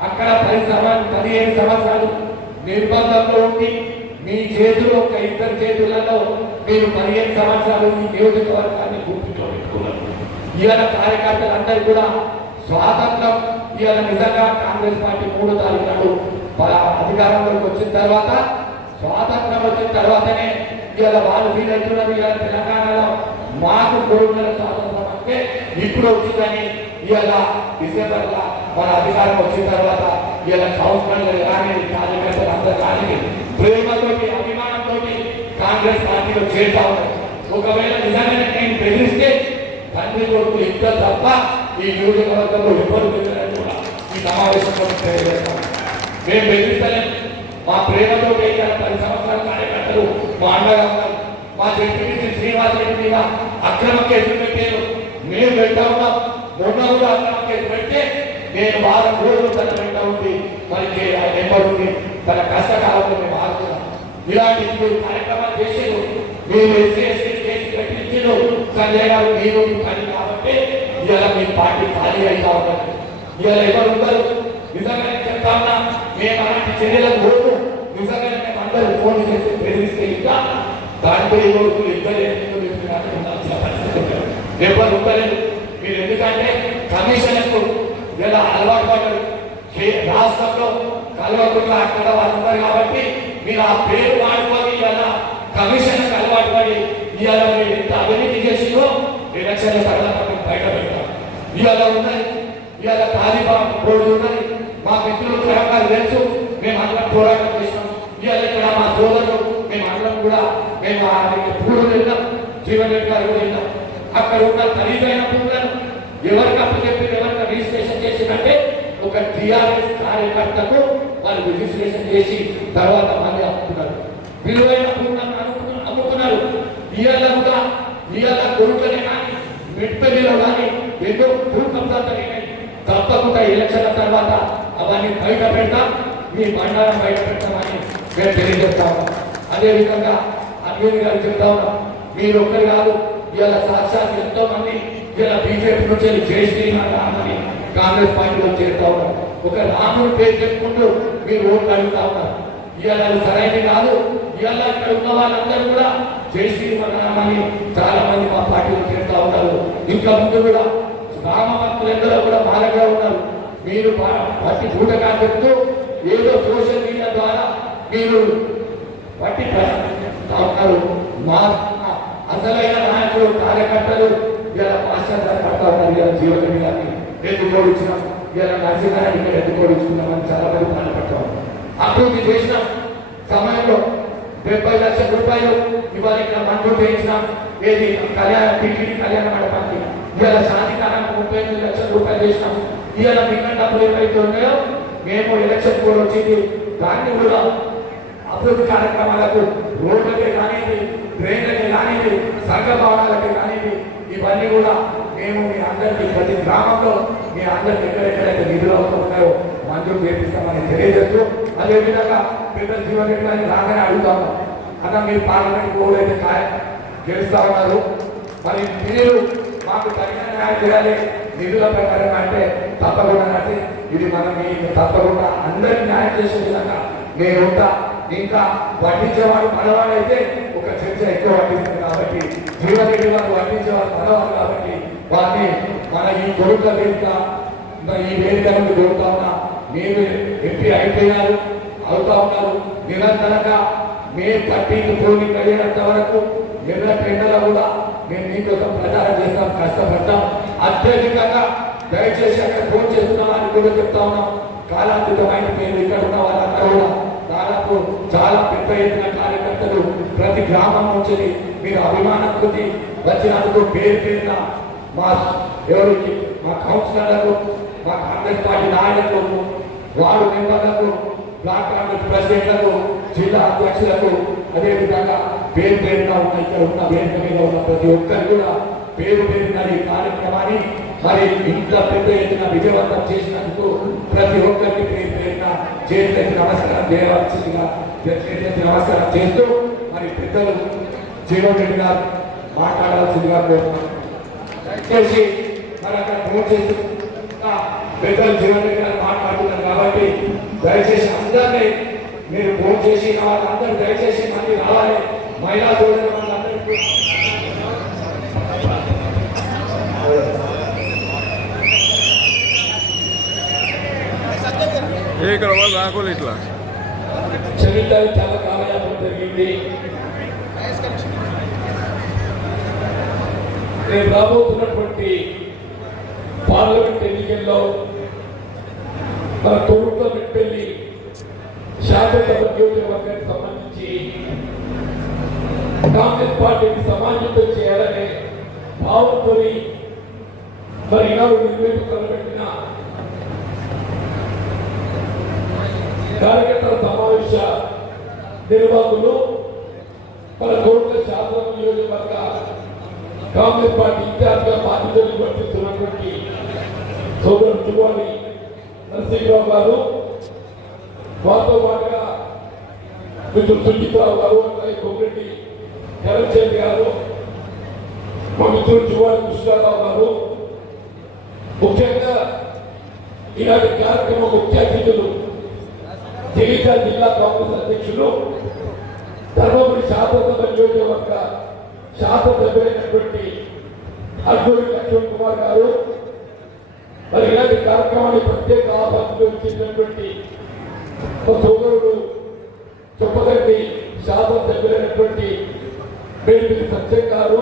అక్కడ 15 సంవత్సరాలు నిర్బంధంలో ఉండి మీ చేతులు ఒక 2 చేతులలో మీరు 15 సంవత్సరాలు ఈ నియోజకవర్గాన్ని గుర్తులో పెట్టుకున్నారు. ఇవాళ కార్యకర్తలు అందరూ కూడా స్వాతంత్రం ఇవాళ నిజంగా కాంగ్రెస్ పార్టీ 3వ తారీఖు నాడు అధికారంలోకి వచ్చిన తర్వాత స్వాతంత్రం వచ్చిన తర్వాతనే ఇవాళ వాళ్ళు ఫీల్ అవుతున్నారు. ఇవాళ తెలంగాణలో మాకు కొడుకుల స్వాతంత్రం అంటే ఇప్పుడు వచ్చిందని ఇవాళ డిసెంబర్లో మన అధికారం వచ్చిన తర్వాత ఇవాళ సంవత్సరాలు కానీ కార్యకర్తలు అందరూ కానీ ప్రేమతోటి అభిమానంతో కాంగ్రెస్ పార్టీలో చేరుతా ఉన్నారు. ఒకవేళ నిజంగానే నేను బెదిరిస్తే తండ్రి కొడుకు ఇద్దరు తప్ప ఈ నియోజకవర్గంలో ఎవరు బెదిరారు కూడా ఈ సమావేశంలో తెలియజేస్తాం. మేము బెదిరిస్తలేం. మా ప్రేమతో 10 సంవత్సరాల కార్యకర్తలు మా అండగా ఉన్నారు. మా జడ్పీటీసీ శ్రీనివాస్ రెడ్డి మీద అక్రమ కేసులు పెట్టారు, మేము వెంట ఉన్నాం. మొన్న కూడా అక్రమ కేసు పెడితే నేను వారం రోజులు తన వెంట ఉంది మరి నెంబర్ ఉంది తన కష్టకాలంలో మేము ఆడుతున్నాం. ఇలాంటి కార్యక్రమాలు చేసేది మీరు ఎస్సీ కేసు కట్టించారు సంజయ్ గారు మీరు పని కాబట్టి ఇవాళ మీ పార్టీ ఖాళీ అవుతా ఉన్నారు. ఇవాళ ఎవరు ఉన్నారు? నిజంగానే చెప్తా ఉన్నా మేము అలాంటి చర్యలకు పోదు. నిజంగానే మేము అందరూ ఫోన్ చేసి బెదిరిస్తే ఇంకా దాంట్లో ఎవరు ఇద్దరు ఎవరు ఉండలేదు. మీరు ఎందుకంటే కమిషన్కు ఇలా అలవాటు పడ్డారు. రాష్ట్రంలో కలవకుండా అక్కడ వాళ్ళు ఉన్నారు కాబట్టి మీరు ఆ పేరు వాడుకొని ఇలా కమిషన్కి అలవాటు పడి ఇవాళ మీరు ఎంత అవినీతి చేసిందో ఎలక్షన్ల తర్వాత బయట పెడతాం. ఇవాళ ఉన్నది ఇవాళ తాలిబాన్ బోర్డు ఉన్నది. మా మిత్రులు తెలంగాణ తెలుసు, మేము అందరం పోరాటం చేసినాం. ఇవాళ ఇక్కడ మా సోదరులు మేము అందరం కూడా మేము పూలు తిన్నాం, జీవన్ రెడ్డి గారు కూడా తిన్నాం. అక్కడ ఉన్న ఖరీదైన పూలను ఎవరికి అప్పచెప్పి ఎవరికి రిజిస్ట్రేషన్ చేసిందంటే ఒక టీఆర్ఎస్ కార్యకర్తకు వాళ్ళు రిజిస్ట్రేషన్ చేసి తర్వాత మళ్ళీ అమ్ముకున్నారు. విలువైన పూలను అమ్ముకున్నారు. ఇవాళ కూడా ఇవాళ కొడుకునే కానీ మెట్పల్లిలో ఎన్నో భూకంపాలు జరిగినాయి. తప్పకుండా ఎలక్షన్ల తర్వాత అవన్నీ బయట పెడతాం, మీ బండారం బయట పెడతామని మేము తెలియజేస్తాము. అదేవిధంగా అన్వేష్ గారు చెప్తా ఉన్నాం, మీరు ఒక్కరు కాదు, ఇవాళ సాక్షాత్ ఎంతో మంది ఇలా బీజేపీ నుంచి జై శ్రీరామని కాంగ్రెస్ పార్టీలో చేరుతా ఉన్నారు. ఒక రాముని పేరు చెప్పుకుంటూ మీరు ఓట్లు అడుగుతా ఉన్నారు. ఇవాళ అది సరైనది కాదు. ఇవాళ ఇక్కడ ఉన్న వాళ్ళందరూ కూడా జై శ్రీరామని చాలా మంది మా పార్టీలో చేరుతా ఉన్నారు. ఇంకా ముందు కూడా రామ భక్తులందరూ కూడా మా దగ్గర ఉన్నారు. మీరు పట్టి పూటగా చెప్తూ ఏదో సోషల్ మీడియా ద్వారా మీరు పట్టి ఉన్నారు. మా అసలైన నాయకులు కార్యకర్తలు ఇలా పాశ్చాత్యపడతా ఉన్నారు. ఇలా జీవన్ గారిని ఎత్తుకోడిచ్చినాం, ఇలా నరసింహారెడ్డి ఇక్కడ ఎత్తుకోడిచ్చుకున్నామని చాలా మంది బాధపడతాం. అభివృద్ధి చేసిన సమయంలో 70 లక్షల రూపాయలు ఇవాళ ఇక్కడ మంజూరు చేయించినాం. ఏది టీటీడీ కళ్యాణ మండపానికి ఇవాళ శాంతికారానికి 35 లక్షల రూపాయలు చేసినాం. ఇవాళ మిగిలిన డబ్బులు ఏవైతే ఉన్నాయో మేము ఎలక్షన్ కూడా వచ్చింది, దాన్ని కూడా అభివృద్ధి కార్యక్రమాలకు రోడ్లకే కానివ్వండి, డ్రైన్లకే కానివ్వండి, సంఘ భవనాలకే కానివ్వండి, ఇవన్నీ కూడా మేము మీ అందరికీ ప్రతి గ్రామంలో మీ అందరికి ఎక్కడెక్కడైతే నిధులు అవుతున్నాయో మంజూరు చేపిస్తామని తెలియజేస్తూ, అదేవిధంగా పెద్ద జీవన్ రెడ్డి గారిని రాగానే అడుగుతాము, అన్న మీరు పార్లమెంట్ ఓడైతే గెలుస్తా ఉన్నారు, మరి మీరు మాకు తగిన న్యాయం చేయాలి నిధుల ప్రకారం అంటే తప్పకుండా అంటే ఇది మనం తప్పకుండా అందరికి న్యాయం చేసే విధంగా నేను ఉంటా. ఇంకా వడ్డించేవాడు మనవాడైతే ఒక చర్చ ఎక్కువ వడ్డిస్తుంది కాబట్టి జీవన్ రెడ్డి వారు వడ్డించేవాడు మనవాడు కాబట్టి వారిని మన ఈ కొడుక వేదిక ఈ వేదిక నుండి కోరుతా ఉన్నా. మీరు ఎంపీ అయిపోయినారు, అవుతా ఉన్నారు. నిరంతరంగా మే 13 పోలింగ్ అయ్యేంత వరకు ఎర్ర టెండర్లో కూడా మేము మీకోసం ప్రచారం చేస్తాం, కష్టపడతాం. అత్యధికంగా దయచేసి అక్కడ ఫోన్ చేస్తున్నామని కూడా చెప్తా ఉన్నాం. కాలాతీతమైన పేరు ఇక్కడ ఉన్న వాళ్ళందరూ కూడా దాదాపు చాలా పెద్ద ఎత్తున కార్యకర్తలు ప్రతి గ్రామం నుంచి మీరు అభిమానం కొద్ది వచ్చినందుకు పేరు పేరున మా ఎవరికి మా కౌన్సిలర్లకు, మా కాంగ్రెస్ పార్టీ నాయకులకు, వార్డు మెంబర్లకు, బ్లాక్ కాంగ్రెస్ ప్రెసిడెంట్లకు, జిల్లా అధ్యక్షులకు, అదేవిధంగా పేరు పేరున ఉన్న ఇక్కడ ఉన్న వేదిక మీద ఉన్న ప్రతి ఒక్కరు కూడా పేరు పేరున ఈ కార్యక్రమాన్ని మరి ఇంత పెద్ద ఎత్తున విజయవంతం చేసినందుకు ప్రతి ఒక్కరికి పేరు పేరున చేతులెత్తి నమస్కారం చేయవలసిందిగా చేతులెత్తి నమస్కారం చేస్తూ మరి పెద్దలు జీవన్ రెడ్డి గారు మాట్లాడాల్సిందిగా కోరుతున్నాను. దయచేసి మరి అక్కడ ఫోన్ చేస్తూ పెద్దలు జీవన్ రెడ్డి గారు మాట్లాడుతున్నారు కాబట్టి దయచేసి అందరినీ మీరు ఫోన్ చేసి వాళ్ళందరూ దయచేసి మళ్ళీ రావాలి. మహిళా సోదరు వాళ్ళందరికీ ఇక్కడ వాళ్ళు రాకూడదు ఇట్లా చరిత్ర చాలా కాలయాపన జరిగింది. రేపు రాబోతున్నటువంటి పార్లమెంట్ ఎన్నికల్లో మన తొలుత మెట్పల్లి శాసనసభ నియోజకవర్గానికి సంబంధించి కాంగ్రెస్ పార్టీని సమాజంతో చేయాలనే భావంతో మరి ఈనాడు నిర్వేదికలు పెట్టిన కార్యకర్తల సమావేశ నిర్వాహకులు మన కోట్ల శాసన నియోజకవర్గ కాంగ్రెస్ పార్టీ ఇన్ఛార్జిగా బాధ్యతలు నిర్వర్తిస్తున్నటువంటి సోదరుడు జువాని నరసింహరావు గారు, వారితో పాటుగా మిత్రుడు సుజిత్రావు గారు, అలాగే కొమ్మిరెడ్డి కరణ్ గారు, మా మిత్రుడు జువాని కృష్ణారావు గారు, ముఖ్యంగా ఈనాటి కార్యక్రమం ముఖ్య అతిథులు జగిత్యాల జిల్లా కాంగ్రెస్ అధ్యక్షులు ధర్మపురి శాసనసభ నియోజకవర్గ శాసనసభ్యులైనటువంటి అర్జున్ లక్ష్మణ్ కుమార్ గారు, మరి ఇలాంటి కార్యక్రమాన్ని ప్రత్యేక ఆహ్వానంలో ఇచ్చినటువంటి సోదరుడు చొప్పదండి శాసనసభ్యులైనటువంటి మేడిపల్లి సత్యం గారు,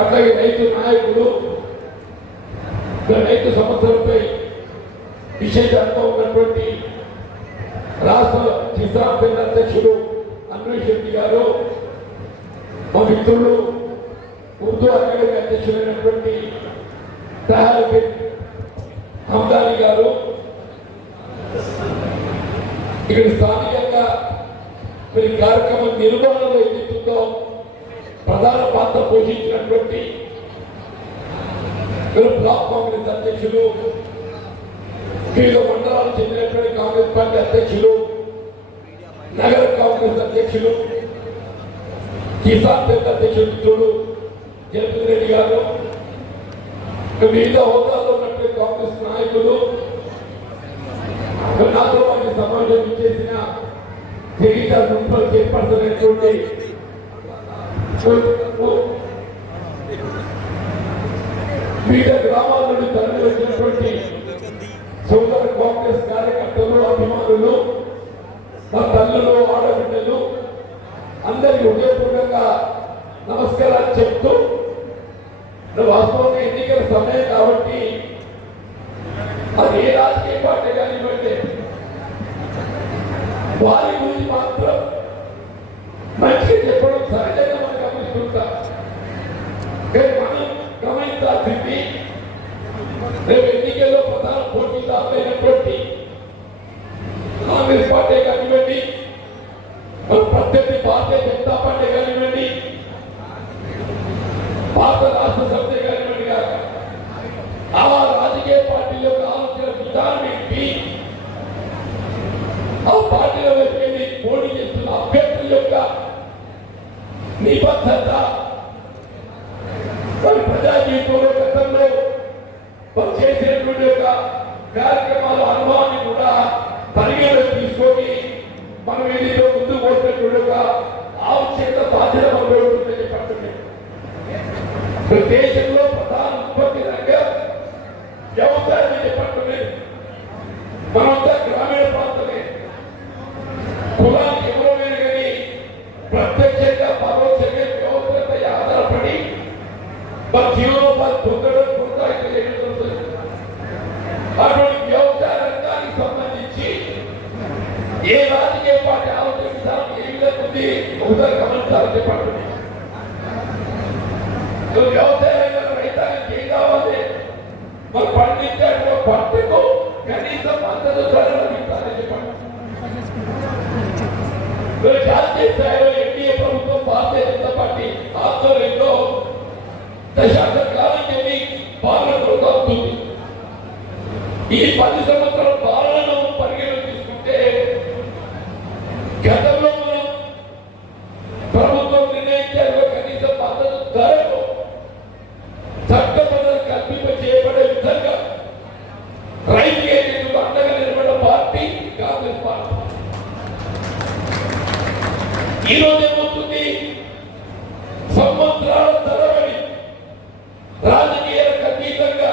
అట్లాగే రైతు నాయకులు, రైతు సమస్యలపై విశేషంగా ఉన్నటువంటి రాష్ట్ర కిసాన్ సెల్ అధ్యక్షుడు అన్వేష్ రెడ్డి గారు, మా మిత్రులు ఉర్దూ అకాడమీ అధ్యక్షులైనటువంటి తహారుద్దీన్ హమ్దాని గారు, ఇక్కడ స్థానికంగా మరి కార్యక్రమం నిర్వహణలో ఏదైతుందో ప్రధాన పాత్ర పోషించినటువంటి బ్లాక్ కాంగ్రెస్ అధ్యక్షులు, వివిధ మండలాలకు చెందినటువంటి కాంగ్రెస్ పార్టీ అధ్యక్షులు, నగర కాంగ్రెస్ అధ్యక్షులు, కిసాన్ సెల్ అధ్యక్షుడు మిత్రుడు జగన్ రెడ్డి గారు, వివిధ హోదాల్లో ఉన్నటువంటి కాంగ్రెస్ నాయకులు, నాతో వారికి సమావేశం చేసిన జగిత్యాల మున్సిపల్ చైర్పర్సన్ అయినటువంటి వివిధ గ్రామాల నుండి తరలి వచ్చినటువంటి సోదర కాంగ్రెస్ కార్యకర్తలు, అభిమానులు, మా తల్లులు, ఆడబిడ్డలు అందరికీ హృదయపూర్వకంగా నమస్కారాలు చెప్తూ, వాస్తవంగా ఎన్నికల సమయం కాబట్టి అది ఏ రాజకీయ పార్టీ కానివ్వండి వారి గురించి మాత్రం మంచిగా చెప్పడం సహజంగా మనం గమనిస్తుంటాం. కానీ మనం గమనించాల్సింది రేపు ఎన్నికల్లో ప్రధాన పోటీదారులైనటువంటి కాంగ్రెస్ పార్టీ కానివ్వండి, ప్రత్యర్థి భారతీయ జనతా పార్టీ కానివ్వండి, భారత రాష్ట్ర సమితి కానివ్వండి కాక ఆ రాజకీయ పార్టీల యొక్క ఆలోచన విధానం ఏంటి, ఆ పార్టీలో వెళ్ళి పోటీ చేస్తున్న అభ్యర్థుల యొక్క నిబద్ధత, వారి ప్రజా జీవితంలో గతంలో వారు చేసినటువంటి యొక్క కార్యక్రమాల అనుభవాన్ని కూడా పరిగణలోకి తీసుకొని మనం ఏదైతే ముందుకు పోతున్నటువంటి యొక్క ఆవశ్యకత బాధ్యత మనలో ఉంటుందని చెప్పండి. దేశంలో ప్రధాన ఉత్పత్తి రంగం వ్యవసాయం చెప్పండి. మనంతా గ్రామీణ ప్రాంతమే, కులానికి ఎవరైనా కానీ ప్రత్యక్షంగా పరోక్షంగా వ్యవసాయంపై ఆధారపడి మన జీవనోపాధి పొందడం కొనసాగించలేదు. అటువంటి వ్యవసాయ రంగానికి సంబంధించి ఏ రాజకీయ పార్టీ ఆలోచన విధానం ఏ విధంగా ఉంది ఒకసారి గమనించాలని చెప్పండి. వ్యవసాయ రంగంలో రైతాంగానికి ఏం కావాలి, మనం పండించే పంటకు కనీసం మద్దతు ధర లభించాలని చెప్పండి. జాతీయ స్థాయిలో ఎన్డీఏ ప్రభుత్వం భారతీయ జనతా పార్టీ ఆధ్వర్యంలో దశాబ్ద కాలం చెంది పాలన కొనసాగుతుంది. ఈ 10 సంవత్సరాల పాలనను పరిగణలోకి తీసుకుంటే గతంలో మనం ప్రభుత్వం నిర్ణయించారు కనీసం మద్దతు ధరకు చట్టబద్ధత కల్పింప చేయబడే విధంగా రైతు ఏజెంట్లకు అండగా నిలబడిన పార్టీ కాంగ్రెస్ పార్టీ. ఈ రోజు ఏమవుతుంది, సంవత్సరాల తరబడి రాజకీయాలకు అతీతంగా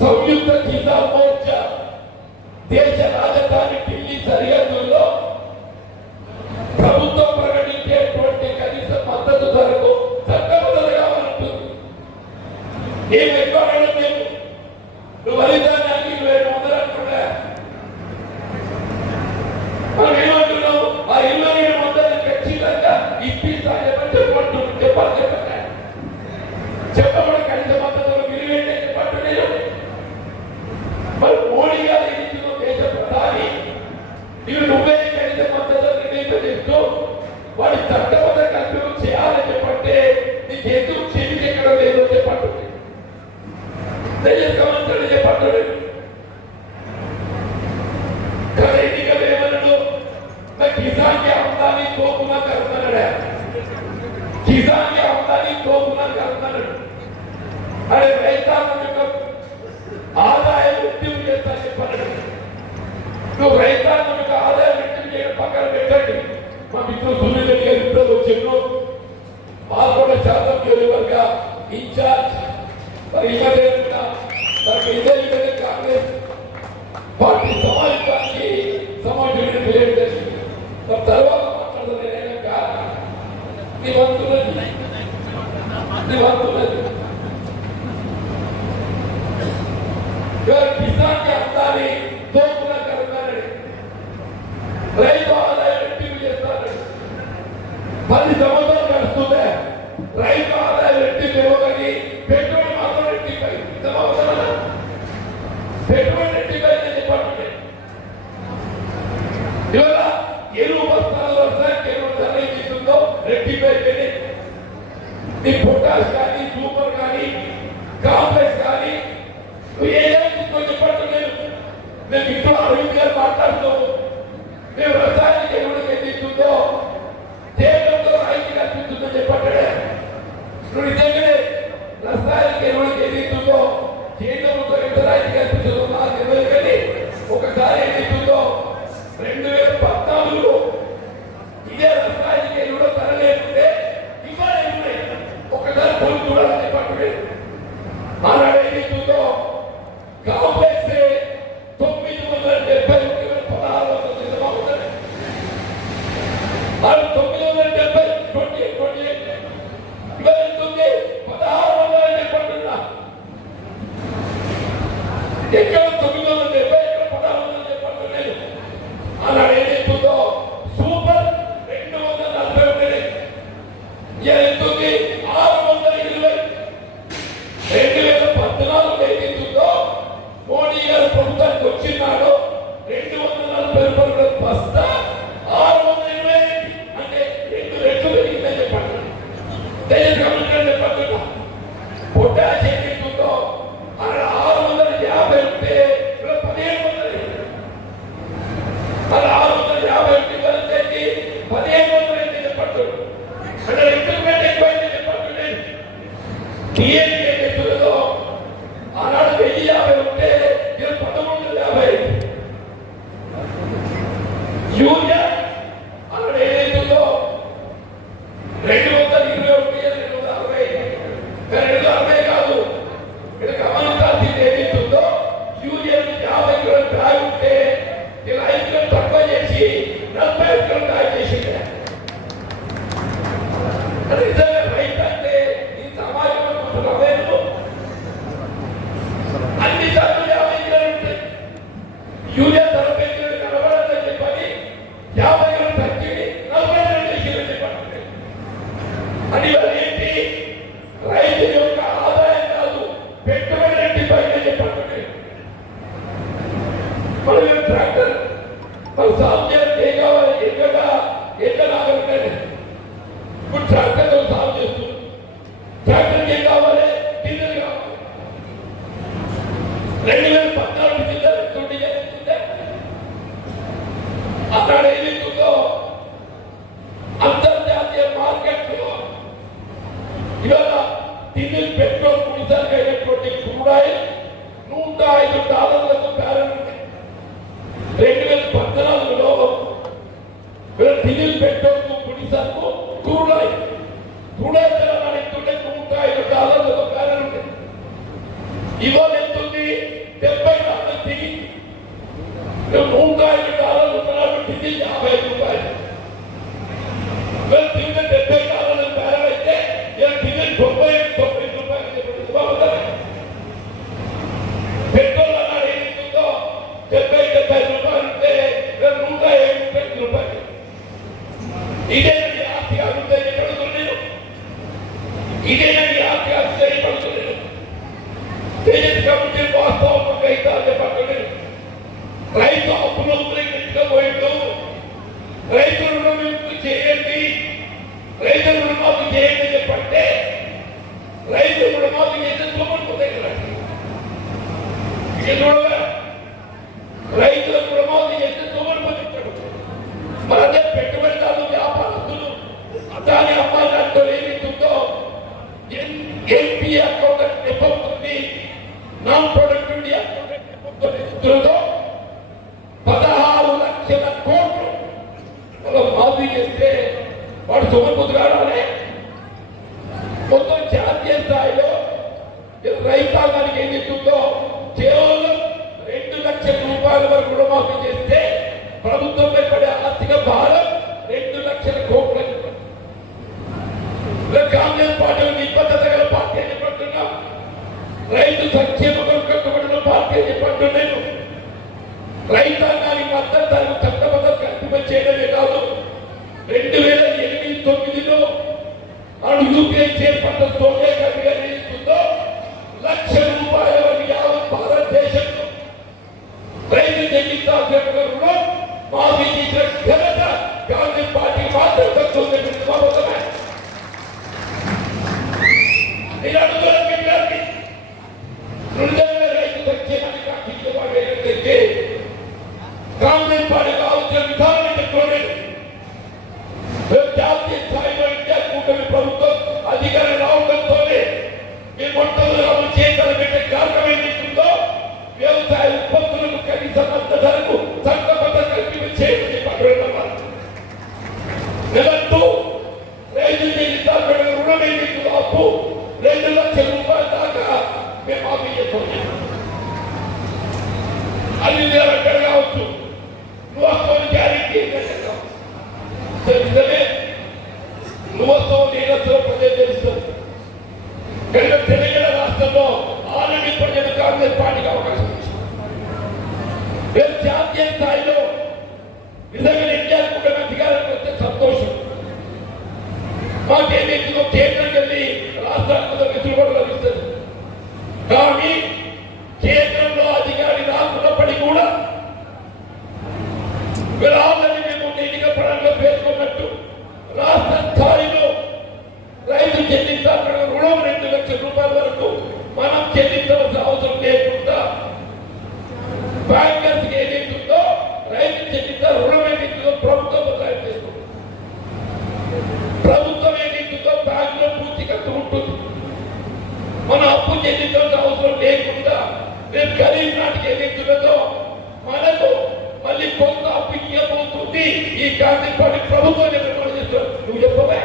సంయుక్త కిసాన్ మోర్చా దేశ రాజధాని ఢిల్లీ సరిహద్దుల్లో ప్రభుత్వం ప్రకటించేటువంటి కనీస మద్దతు ధరకు చట్టబద్ధత కావాలంటుంది. ఏం ఎక్కువ లేదు, నువ్వు వరిధాన్యానికి 2700 అంటున్నా, మనం ఏమంటున్నావు, ఆ 2700 ఖచ్చితంగా ఇప్పిస్తామని చెప్పాలి. చెప్పబడి కనీస మద్దతులు విలువేంటే చెప్పట్టు నేను. మరి మోడీ గారు ఇచ్చిన దేశ ప్రధాని ఇవి నువ్వే కనీస మద్దతులు నిర్ణయించు వాడి చట్టబద్ధ కల్పన చేయాలని చెప్పంటే నీకు ఎందుకు చెవికి ఎక్కడ లేదో చెప్పండి. గమనించండి చెప్పండి. ఎన్నికలు ఏమన్నాడు, किसान की आमदनी दो गुना करता किसान की आमदनी दो गुना करता अरे రైతాంగం ఆదాయం రెట్టింపు చేస్తాను చెప్పండి. నువ్వు రైతాంగం యొక్క ఆదాయం రెట్టింపు చేయడం పక్కన పెట్టండి. మా మిత్రులు సునీల్ రెడ్డి గారు ఇప్పుడు వచ్చారు, 11% వర్గ ఇన్ఛార్జ్ మరి ఇదే కాంగ్రెస్ పార్టీ సమావేశానికి సమావేశం తెలియజేసి తర్వాత మాట్లాడలేక నీ వంతున్నది किसान के आमदनी दो गुना करता రైతు ఆదాయం రెట్టింపు చేస్తాడు. 10 సంవత్సరాలు గడుస్తుందే రైతు ఆదాయం రెట్టింపు ఇవ్వగలి పెట్టుబడి మాత్రం రెట్టింపు పెట్టుబడి రెట్టింపు అయితే చెప్పండి. ఇవాళ ఎరువు బస్తాలు వస్తాయి, ఎరువు ధర ఏమిస్తుందో రెట్టింపు అయిపోయింది. ఈ పొటాష్ కానీ సూపర్ కానీ కాంప్లెక్స్ నువ్వు ఏదైనా తీసుకొని చెప్పండి. మేము ఇంట్లో అరవింద్ గారు మాట్లాడుతాము. మేము రసాయనిక ఎరువులకు ఎదుగుతుందో చేయడంతో రైతు కనిపిస్తుందో చెప్పండి. నువ్వు నిజంగానే రసాయనిక ఎరువులకు ఎదుగుతుందో చేయడంతో ఎంత రైతు కనిపిస్తుందో నాకు తెలియదు. కానీ ఒకసారి ఎదుగుతుందో 2014లో ఇదే రసాయనిక ఎరువులో ధర లేకుంటే ఇవాళ ఉన్నాయి. ఒకసారి పోయి చూడాలని చెప్పండి. ఆనాడు ఎదుగుతుందో కాంప్లెక్స్ 970 1600 బాగుంటుంది. అది 970 28 ఇవాళ ఉంటుంది 1600 చెప్పంటున్నా. ఎక్కడ 970 ఎక్కడ 1600 చెప్పంటున్నాను. ఆనాడు ఏదైతుందో సూపర్ 240 ఉండేది. ఎంతుంది 620. 2014 ఏదైతుందో మోడీ గారు ప్రభుత్వానికి వచ్చినాడు 240 రూపాయలు బస్తా 620 అంటే 2 రెట్లు పెరిగిందని చెప్పండి. దయచేసి గమనించండి చెప్పండి. పొటాష్ ఏదైతుందో 650 ఉంటే 1700. అది 650 ఉంటే 1700 అయితే చెప్పండి. అంటే రెట్లు ఎక్కువైతే చెప్పండి. టీఎన్టీ ఏదైతుందో ఆనాడు 1050 ఉంటే 1150. యూరియా ఆనాడు ఏదైతుందో 220 ఉంటే 260. 260 కాదు. ఇక్కడ గమనించాల్సింది ఏదైతుందో యూరియా 50 కిలోలు బ్యాగ్ ఉంటే 5 కిలోలు తక్కువ చేసి 40 కిలోలు బ్యాగ్ చేసింది. నిజంగా రైతు అంటే ఈ సమాజంలో కొంచెం అన్ని సార్లు 50 కిలోలు ఉంటాయి. యూరియా 40 కిలోలు కనబడాలని చెప్పని 50 కిలోలు తగ్గి 42 కిలోలు చెప్పండి. అని ఏంటి రైతు యొక్క ఆదాయం కాదు పెట్టుబడి రెట్టిపోయిందని చెప్పండి. మనం ట్రాక్టర్ మనం సాగు చేస్తే ఏం కావాలి? ఎక్కడ ఆగలుగుతాయి. ఇప్పుడు ట్రాక్టర్తో సాగు చేస్తున్నాం. ట్రాక్టర్కి ఏం కావాలి? డీజిల్ కావాలి. 2014 డీజిల్ ఎంతుంటే అక్కడ ఏదైతుందో అంతర్జాతీయ మార్కెట్లో ఇవాళ డీజిల్ పెట్రోల్ ముడిసరికి అయినటువంటి క్రూడ్ ఆయిల్ $105 బ్యారెల్ ఉంది. 2014లో డీజిల్ పెట్రోల్ ముడిసరుకు క్రూడ్ ఆయిల్ ధర ఎంతుంటే $105 బ్యారెల్ ఉంది. ఇవాళ ఎంతుంది? $70 దిగి $105 ఉన్నాడు. డీజిల్ $50. తిరిగి $70 బ్యారెల్ అయితే డీజిల్ 90 రూపాయలు బాగుంటుంది. పెట్రోల్ అన్నాడు ఏదైతుందో 70 రూపాయలు ఉంటే 107 రూపాయలు. ఇదేనండి ఆర్థిక అభివృద్ధి పడుతున్నాను. ఇదేనండి ఆర్థిక అభివృద్ధి పడుతున్నాను. తేజస్ కమిటీ వాస్తవం అయితే పడుతున్నాను. రైతు అప్పులు పోయిండు. రైతు రుణమాఫీ చేయండి. రైతు రుణమాఫీ చేయండి చెప్పంటే రైతు రుణమాఫీ చేస్తే చూపడిపోతాయి కదా. చూడగా రైతుల రుణమాఫీ చేస్తే చూపడిపోతాడు. మరి అదే పెట్టుబడిదారులు వ్యాపారస్తులు అదాని అమ్మాయి దాంట్లో ఏమిస్తుందో ఎన్పి అకౌంట్ నింపవుతుంది. నాన్ ప్రొడక్టివిటీ అకౌంట్ నింపుతుందో 16 లక్షల కోట్లు మనం మాఫీ చేస్తే వాడు సొమ్ముకుతురాడాలి. మొత్తం జాతీయ స్థాయిలో రైతాంగానికి ఏం ఇస్తుందో కేవలం 2 లక్షల రూపాయల వరకు రుణమాఫీ చేస్తే ప్రభుత్వంపై పడే ఆర్థిక భారం 2 లక్షల కోట్లు. కాంగ్రెస్ పార్టీ నిబద్ధత గల పార్టీ అని చెప్పంటున్నాం. రైతు సంక్షేమ కొరకు కట్టుబడిన పార్టీ అని చెప్పంటున్నాను. రైతాంగానికి మద్దతు ధరకు చట్టబద్ధ కల్పింప చేయడమే కాదు 2008-9లో ఆడు యూపీఐ చేపట్టిన సోనియా గాంధీ గారు ఏస్తుందో ₹1,00,000 యావత్ భారతదేశంలో రైతు చెల్లించాల్సిన రుణం మాఫీ చేసిన ఘనత కాంగ్రెస్ పార్టీ మాత్రం దక్కుతుంది. నేను అడుగుతున్నాను రైతు నిజాలు అక్కడ కావచ్చు, నువ్వు గ్యారెంటీ తెలుస్తలే, నువ్వు నీళ్ళతో ప్రజలు తెలుస్తుంది. కనుక తెలంగాణ రాష్ట్రంలో ఆల్రెడీ ప్రజలు కాంగ్రెస్ పార్టీకి అవకాశం ఇచ్చింది. రేపు జాతీయ స్థాయిలో నిజంగా ఇండియా కూడా అధికారానికి వస్తే సంతోషం. మాకేమో కేంద్రం వెళ్ళి రాష్ట్రాలకు వెసులుబాటు లభిస్తుంది. కానీ కేంద్రంలో అధికారి రాకున్నప్పటికీ కూడా ఆల్రెడీ మేము ఎన్నిక పరంగా పేర్కొన్నట్టు రాష్ట్ర స్థాయిలో రైతు చెల్లించాల్సిన రుణం 2 లక్షల రూపాయల వరకు మనం చెల్లించవలసిన అవసరం లేకుండా బ్యాంకర్స్ ఏదైతుందో రైతు చెల్లించాల రుణం ఏదైతుందో ప్రభుత్వం తయారు చేస్తుంది. ప్రభుత్వం ఏదైతుందో బ్యాంకులో పూర్తి ఖర్చు ఉంటుంది. మన అప్పు చెల్లించాల్సిన అవసరం లేకుండా రేపు ఖరీఫ్ నాటికి ఏదైతున్నదో మనకు మళ్ళీ కొంత అప్పు ఇవ్వబోతుంది. ఈ కాంగ్రెస్ పార్టీ ప్రభుత్వం నిర్మాణం చేస్తారు. నువ్వు చెప్పవా?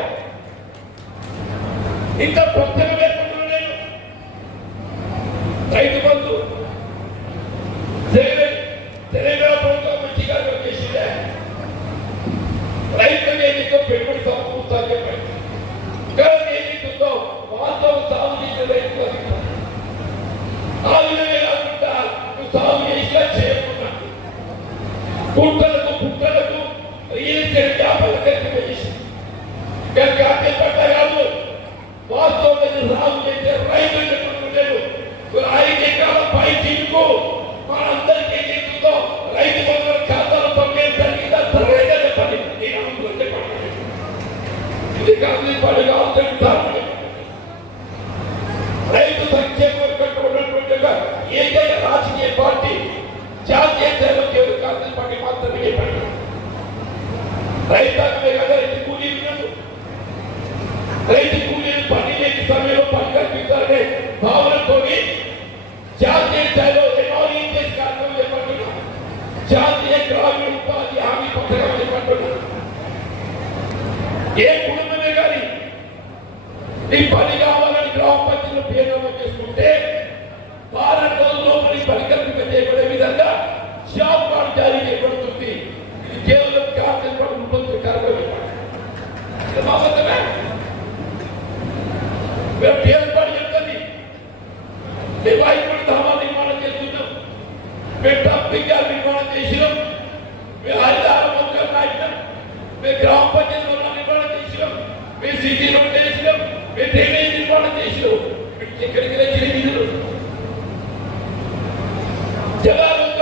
ఇంత పుస్తకం లేకుండా నేను రైతు బంధు తెలంగాణ ప్రభుత్వం మంచిగా చేసిందే. రైతులకు ఏదైతే పెట్టుబడి సమకూర్చాలని చెప్పండి. కానీ ఏదైతుందో వాస్తవం సాగు చేసే రైతు అధికారం ఆ విధంగా కాకుండా నువ్వు సాగు చేసినా చేయకుండా పుట్టలకు రియల్ ఎస్టేట్ వ్యాపారం ఎక్కువ చేసి కాంగ్రెస్ పట్ల కాదు వాస్తవంగా సాగు చేసే రైతులు లేదు. 5 ఎకరాల పై చీలకు మనందరికీ ఏం చెప్తుందో రైతు బంధువుల ఖాతాలో పంపేసరికి సరైన చెప్పండి. నేను అనుకుని చెప్పండి. ఇది కాంగ్రెస్ పార్టీ కావాలి. రైతు సంక్షేమం కట్టుకున్నటువంటి ఏదైనా రాజకీయ పార్టీ జాతీయ స్థాయిలో కేవలం కాంగ్రెస్ పార్టీ మాత్రమే చెప్పండి. రైతాంగమే కదా రైతు కూలీలు, రైతు కూలీలు పని లేని సమయంలో పని కల్పించాలనే భావనతో జాతీయ స్థాయిలో ఎన్ఆర్ఈజీఎస్ కార్యక్రమం చేపడుతున్నా, జాతీయ గ్రామీణ ఉపాధి హామీ పథకం చేపడుతున్నా. ఏ కుటుంబమే కానీ నీ పని కావాలని గ్రామ పంచాయతీలో పేరు నమోదు చేసుకుంటే 12 రోజుల్లో మరి పని కల్పింప చేయబడే విధంగా జాబ్ కార్డు జారీ చేయబడుతుంది. ఇది కేవలం కాంగ్రెస్ పార్టీ రూపొందించిన కార్యక్రమం. మేము పేరు పాటు చెప్తుంది. మేము ఐపడి ధామా నిర్మాణం చేస్తున్నాం, మేము డంపింగ్ యార్డ్ నిర్మాణం చేసినాం, మేము హరిదార మొక్కలు నాటినాం, మేము గ్రామ పంచాయతీ నిర్మాణం చేసినాం, మేము సిటీ రోడ్ చేసినాం, మేము డ్రైనేజ్ నిర్మాణం చేసినాం. ఎక్కడికి వచ్చిన నిధులు జవాబులు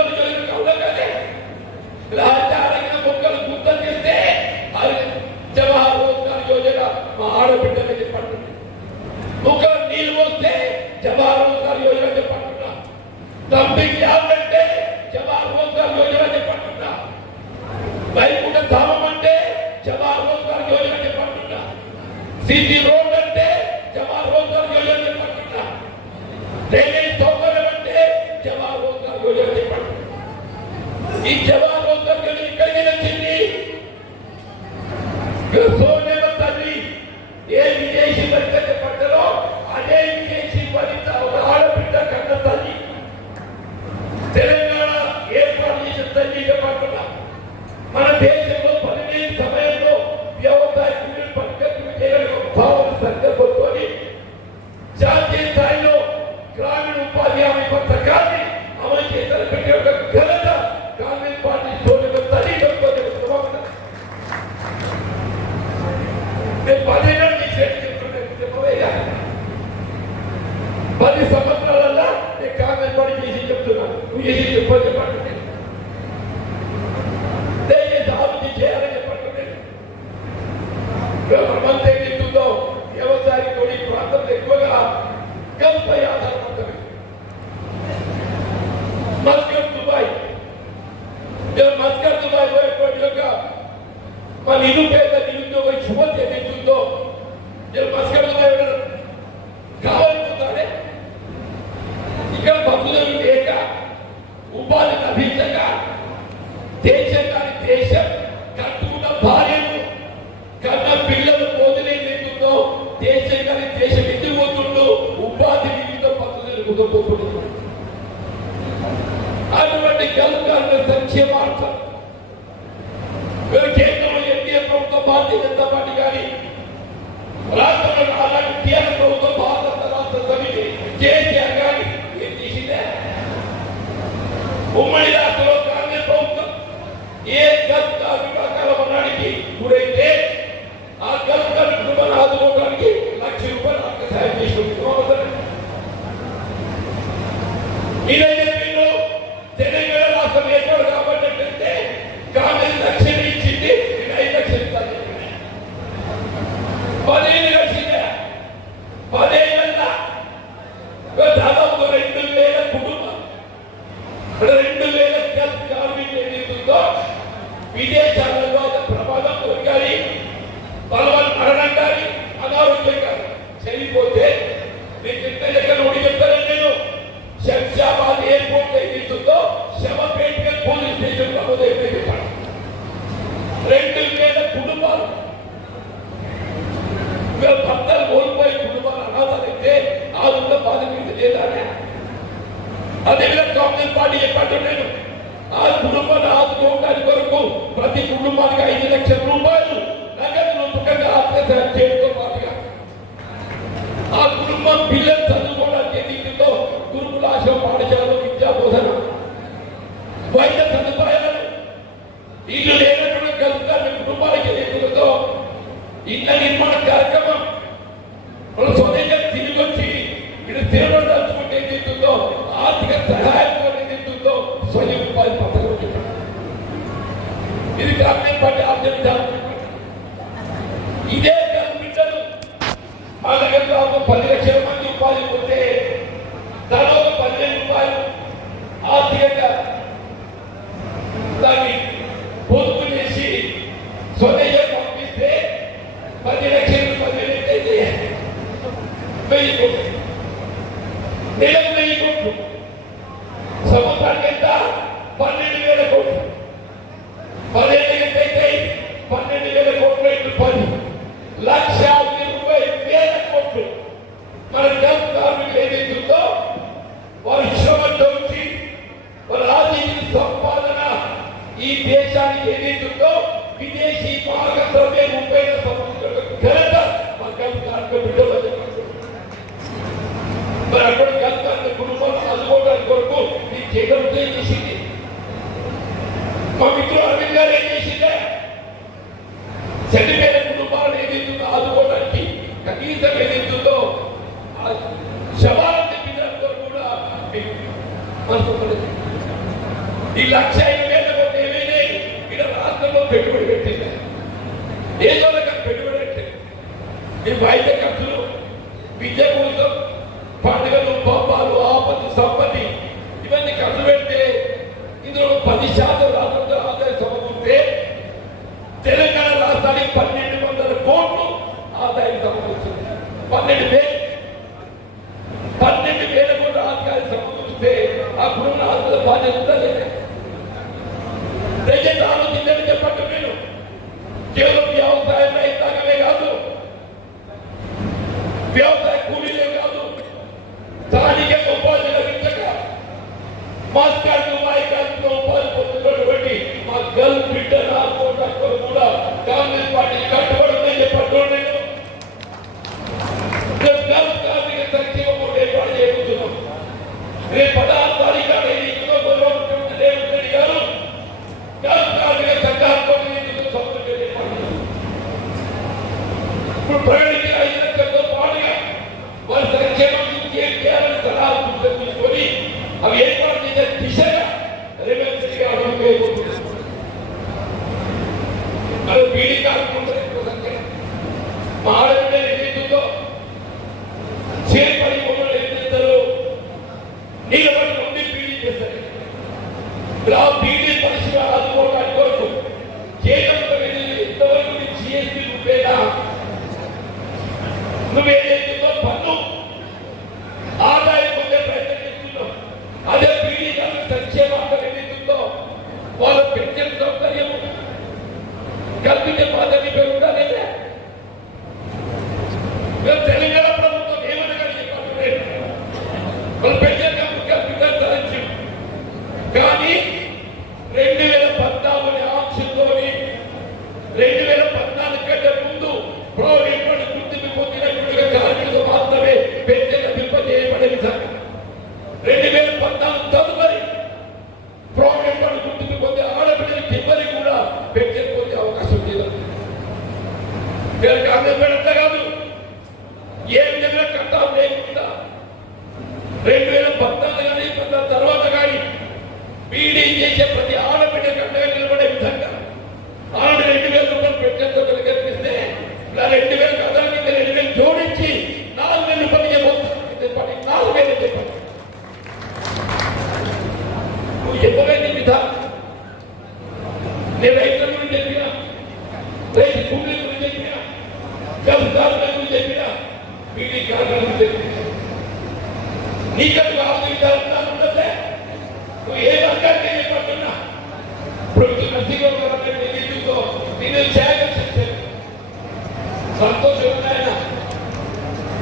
కౌలగానే హరిదారైన మొక్కలు గుర్తం చేస్తే జవహర్ రోజ్గార్ యోజన మా ఆడబిడ్డలకి చెప్పండి. మొక్కలు నీళ్ళు వస్తే జవహర్ రోజ్గార్ యోజన చెప్పంటున్నా. డంపింగ్ యార్డ్ అంటే జవహర్ రోజ్గార్ యోజన చెప్పంటున్నా. వైకుంఠ ధామం అంటే జవహర్ రోజ్గార్ యోజన చెప్పంటున్నా. సిటీ రోడ్ అంటే జవహర్ రోజ్గార్ యోజన చెప్పంటున్నా. డ్రైనేజ్ సౌకర్యం అంటే జవహర్ రోజ్గార్ యోజన చెప్పండి. ఈ జవహర్ రోజ్గార్ యోజన ఇక్కడికి వచ్చింది. సోనేమ తల్లి ఏ విదేశీ వనిత చెప్పారో అదే విదేశీ వనిత ఆడబిడ్డ కన్న తల్లి తెలంగాణ ఏర్పాటు చేసిన తల్లి చెప్పారు. మన దేశంలో 15 సమయంలో వ్యవసాయ కూలీలు పనికట్టు చేయగలిగే భావన సంకల్పంతో జాతీయ స్థాయిలో గ్రామీణ ఉపాధి హామీ పథకాన్ని అమలు చేయాలని పెట్టే ఒక ఘనత కాంగ్రెస్ పార్టీ సోనియా తల్లి నేను 10 ఏళ్ళు చెప్తున్నా. 10 సంవత్సరాలల్లో నేను కాంగ్రెస్ పార్టీ చేసి చెప్తున్నాను. నువ్వు చేసి చెప్పని చెప్పండి. దయచేసి అభివృద్ధి చేయాలని చెప్పండి. ప్రపంచం ఏదైతుందో వ్యవసాయం కూడా ఈ ప్రాంతంలో ఎక్కువగా గల్పై ఆధారపడతాయి. మస్కట్ దుబాయ్ పోయేటువంటి యొక్క మన నిరుపేద నిరుద్యోగ యువత ఏదైతుందో మస్కట్ దుబాయ్ కావాలనుకుంటారే. ఇక్కడ బతుకులు లేక ఉపాధి లభించక దేశం కాని దేశం కట్టుకున్న భార్యను కన్న పిల్లలు పోతులేదో దేశం కాని దేశం ఎదురు పోతుండో ఉపాధి నిమిత్తం బతుకులు కుదరపోతుంది. అటువంటి గల్ఫ్ సంక్షేమార్థం కేంద్రంలో ఎన్డీఏ ప్రభుత్వం భారతీయ జనతా పార్టీ కానీ రాష్ట్రంలో అలాంటి టీఆర్ఎస్ ప్రభుత్వం భారత రాష్ట్ర సమితి కేసీఆర్ కానీ ఏం చేసిందే? ఉమ్మడి రాష్ట్రంలో కాంగ్రెస్ ప్రభుత్వం ఏ గల్ఫ్ కార్మికుల మరణానికి గురైతే ఆ గల్ఫ్ కార్మికులను ఆదుకోవడానికి ₹1,00,000 ఆర్థిక సాయం చేసి తెలంగాణ రాష్ట్రం ఏర్పాటు కాబట్టే కాంగ్రెస్ లక్ష్యం ఇచ్చింది, 5 లక్షలు ఇస్తాను. 10 ఏళ్ళు కలిసిందా? 10 ఏళ్ళ దాదాపు 2,000 కుటుంబం, 2,000 గల్ఫ్ కార్మికులు ఏదైతుందో విదేశాలలో ప్రమాదం కానీ బలవాన్ మరణం కానీ అనారోగ్యం కానీ చనిపోతే నేను చెప్తే లెక్కలు ఒకటి చెప్తానని నేను శంషాబాద్ ఎయిర్పోర్ట్ ఏదైతుందో శవపేట పోలీస్ స్టేషన్ నమోదు చెప్పాను. 2,000 కుటుంబాలు భర్తలు కోల్పోయి కుటుంబాలు అనాథలైతే ఆదున్న బాధ మీద లేదా? అదేవిధంగా కాంగ్రెస్ పార్టీ చెప్పాడు నేను ఆ కుటుంబాన్ని ఆదుకోవడానికి వరకు ప్రతి కుటుంబానికి ₹5 లక్షల నగదు రూపకంగా ఆత్మసాయం చేయడంతో పాటుగా ఆ కుటుంబం పిల్లలు చదువుకోవడానికి ఎన్నికల్లో గురుకుల ఆశ్రమ పాఠశాలలో విద్యా బోధన వైద్య సదుపాయాలు ఇల్లు లేనటువంటి కలుపుతాన్ని కుటుంబానికి ఎన్నికలతో ఇళ్ల నిర్మాణ కార్యక్రమం స్వదేశం తిరిగి వచ్చి ఇది స్థిరపడదలుచుకుంటే ఏదైతుందో ఆర్థిక సహాయంతో ఏదైతుందో స్వయం ఉపాధి పథకం ఇది కాంగ్రెస్ పార్టీ ఆలోచన. ఇదే బిడ్డలు మా దగ్గర 10 లక్షల మంది ఉపాధి పొందే దానిలో ₹15 ఆర్థికంగా దాన్ని పొదుపు చేసి స్వదేశం పంపిస్తే 10 లక్షలు 10,000 అయితే 1,000 కోట్లు, నెలకు 1,000 కోట్లు, సంవత్సరానికి ఎంత? 12,000 కోట్లు. 10 ఏళ్ళకి అయితే 12,000 కోట్లు ఇంటూ 10 1,20,000 కోట్లు. మన గల్ఫ్ కార్మికులు ఏదైతుందో వారి శ్రమంతో వచ్చి వారి ఆర్థిక సంపాదన ఈ దేశానికి ఏదైతుందో విదేశీ భాగస్వామ్యం 30 సంవత్సరాల ఘనత మన గల్ఫ్ కార్మిక బిడ్డలు. మరి అక్కడ గల్ఫ్ కార్మిక కుటుంబాలు ఆదుకోవడానికి కొరకు ఈ చేయడంతో ఏం చేసింది? మా మిత్రులు అరవింద్ గారు ఏం చేసిందే? చనిపోయిన కుటుంబాలను ఏదైతుందో ఆదుకోవడానికి కనీసం ఏదైతుందో శవాలను తెప్పించడంతో కూడా మనసు ఈ 1,05,000 కోట్లు ఏమైనా ఇక్కడ రాష్ట్రంలో పెట్టుబడి పెట్టింది. ఏదో రకం పెట్టుబడి పెట్టింది. ఈ వైద్య ఖర్చులు, విద్య కోసం, పండుగలు, పబ్బాలు, ఆపత్తి, సంపత్తి ఇవన్నీ ఖర్చు పెడితే ఇందులో 10% రాష్ట్రంలో ఆదాయం సమకూరితే తెలంగాణ రాష్ట్రానికి 1,200 కోట్లు ఆదాయం సమకూరుతుంది. 12,000 కోట్ల ఆదాయం సమకూరిస్తే ఆ కుటుంబ ఆస్తుల బాధ్యత లేదా? దయచేసి ఆలోచించండి. చెప్పండి, నేను కేవలం వ్యవసాయ రైతాంగమే కాదు, వ్యవసాయ కూలీలే కాదు, స్థానిక ఉపాధి లభించక మాస్టర్ దుబాయ్ కార్మికుల ఉపాధి పొందుతున్నటువంటి మా గల్ఫ్ బిడ్డల ఆదుకోవడానికి కూడా కాంగ్రెస్ పార్టీ కట్టుబడుతుందని చెప్పండి. నేను గల్ఫ్ కార్మిక సంక్షేమ బోర్డు ఏర్పాటు చేయబోతున్నాం. రేపు 16 తారీఖు ముఖ్యమంత్రి రేవంత్ రెడ్డి గారు గల్ఫ్ కార్మిక సంఘాలతో ఇప్పుడు ప్రకటించిన 5 లక్షలతో పాటుగా వారి సంక్షేమం నుంచి ఏం చేయాలని సలహాలు తీసుకొని అవి ఏర్పాటు చేసే దిశగా రేవంత్ రెడ్డి గారు అడుగు వేయబోతున్నారు. అది బీడీ కార్మికులు మా ఆడబిడ్డ ఏదైతుందో చేపడి మొదలు ఏం చేస్తారు? నిలబడి ఉండి బీడీ చేస్తారు. ఆ బీడీ పరిశ్రమ ఆదుకోవడానికి వరకు కేంద్రంలో ఎంతవరకు GST రూపేనా నువ్వేదైతుందో పన్ను ఆదాయం పొందే ప్రయత్నం చేస్తున్నావు. అదే బీడీ కార్మిక సంక్షేమాంగం ఏదైతుందో వాళ్ళ పెన్షన్ సౌకర్యం కల్పించే బాధ్యత పెరుగుతుందా? మేము తెలంగాణ ప్రభుత్వం ఏమన్నా కానీ చెప్పాలి, వాళ్ళ పెన్షన్ కల్పించాలి. కానీ పనిచేసే ప్రతి ఆడబిడ్డ కంటే నిలబడే విధంగా ఆడ 2,000 రూపాయలు పెట్టేందుకు కల్పిస్తే ఇలా 2,000 అదనంగా 2,000 జోడించి 4,000 పని చేయబోతుంది. 4,000 చెప్పండి. నువ్వు చెప్పవేంటి విధానం? నేను రైతుల గురించి చెప్పినా, రైతు భూముల గురించి చెప్పినా, వ్యవసాయాల గురించి చెప్పినా, బీడీ కార్మికుల గురించి చెప్పినా, నీకట్టు ఆలోచించాలని ఉండదే. నువ్వు ఏ వర్గానికి చెప్పట్టున్నా ఇప్పుడు నర్సింగ్ నిధులతో నేను చేయగలిసి సంతోషం ఉన్నాయన.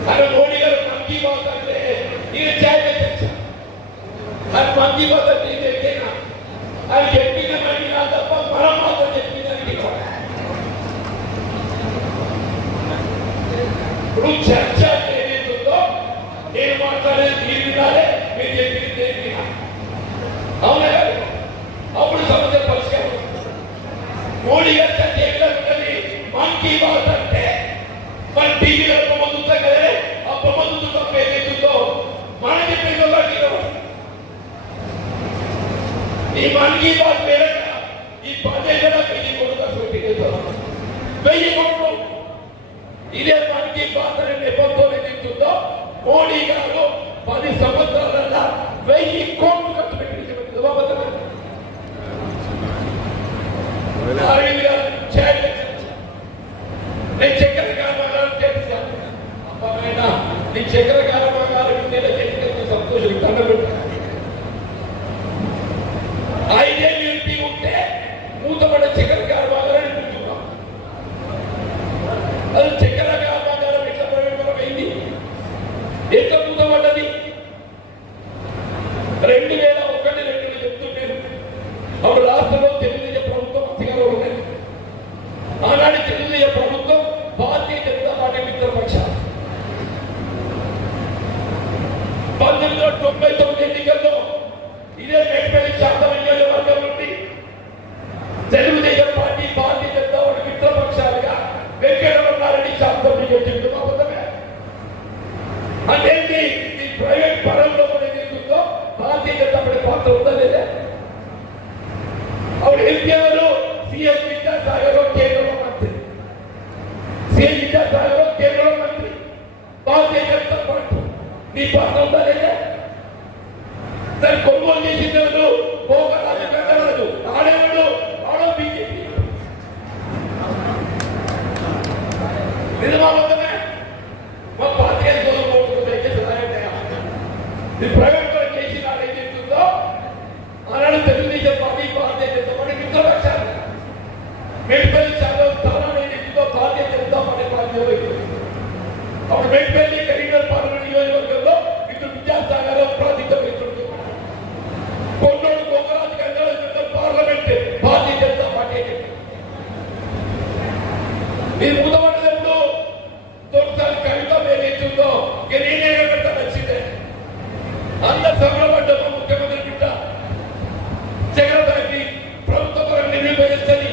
అక్కడ మోడీ గారు మంకీ బాత్ అంటే నేను చేయగలిసి అది మంకీ బాత్ అంటే ఎక్కైనా అది చెప్పిన మళ్ళీ నా తప్ప మనం మాత్రం చెప్పిందానికి ఇప్పుడు చర్చ ఏదైతుందో నేను మాట్లాడేది మీరు వినాలి, మీరు చెప్పింది నేను వినాలి. అవునా? అప్పుడు సమస్య పరిష్కారం. మోడీ గారు చర్చ ఎట్లా ఉంటుంది? మంకీ బాత్ అంటే మన టీవీలో పొమ్మందుతాం కదా, ఆ పొమ్మందు తప్ప ఏదైతుందో మన చెప్పేది ఈ మంకీ బాత్ పేరట ఈ 10,000 కోట్లు పెట్టింది. 1000 కోట్లు ఇదే మనకి పాత్ర నిబంధనలు ఏదైతుందో మోడీ గారు 10 సంవత్సరాల 1000 కోట్లు ఖర్చు పెట్టింది. నేను చక్కెర కర్మాగారం చేస్తాను. అబ్బాయినా నీ చక్కెర కర్మాగారం చేస్తే సంతోషం దండబెట్టు. 5 ఏళ్ళు ఎంపీ ఉంటే మూతపడ్డ చక్కెర కర్మాగారాన్ని కూర్చున్నాం. అది చక్కెర కర్మాగారం ఎట్లా ప్రవేశమైంది? ఎట్లా మూతపడ్డది? 2001 చెప్తుంటారు. అప్పుడు రాష్ట్రంలో తెలుగుదేశం ప్రభుత్వం అధికారంలో ఉన్నది. ఆనాటి తెలుగుదేశం ప్రభుత్వం భారతీయ జనతా పార్టీ మిత్రపక్షాలు 1999 ఎన్నికల్లో ఇదే మేడ్పల్లి శాతం నియోజకవర్గం నుండి తెలుగుదేశం పార్టీ భారతీయ జనతా పార్టీ మిత్రపక్షాలుగా వెంకటరమణారెడ్డి శాతం నియోజకవర్గం అవుతామే. అంటే ఈ ప్రైవేట్ పరంలో ఏదైతుందో భారతీయ జనతా పార్టీ పాత్ర ఉందా లేదా? అప్పుడు ఎన్టీఆర్ సీఎం విద్యాసాగర్ కేంద్రంలో మంత్రి, సీఎం విద్యాసాగర్ కేంద్రంలో మంత్రి, భారతీయ జనతా పార్టీ నీ పాత్ర ఉందా లేదా? దాన్ని కొనుగోలు చేసిందేవాడు పోగరాజు కట్టవాడు, ఆడేవాడు ఆడో బీజేపీ. నిజమాబద్ధమే. మా పార్టీ ప్రైవేట్ గా చేసిన ఏదైతుందో ఆనాడు తెలుగుదేశం పార్టీ భారతీయ జనతా పార్టీ మిత్రపక్షాలు మేడ్పల్లి చాలా స్థానాలు ఏదైతుందో భారతీయ జనతా పార్టీ అప్పుడు మేడ్పల్లి కరీంనగర్ పార్లమెంట్ నియోజకవర్గంలో ఇటు విద్యాసాగర్ ప్రాతినిధ్యం వహిస్తుంది. కొన్నోడు గోకరాజు గంగారాజు పార్లమెంట్ భారతీయ జనతా పార్టీ. మీరు ముదపడినప్పుడు తొలిసారి కవిత ఏదైతుందో నేనే నచ్చిందే అందరు సంబరపడ్డాము. ముఖ్యమంత్రి బిడ్డ జగన్ ప్రభుత్వ పరంగా నిర్వహిస్తుంది.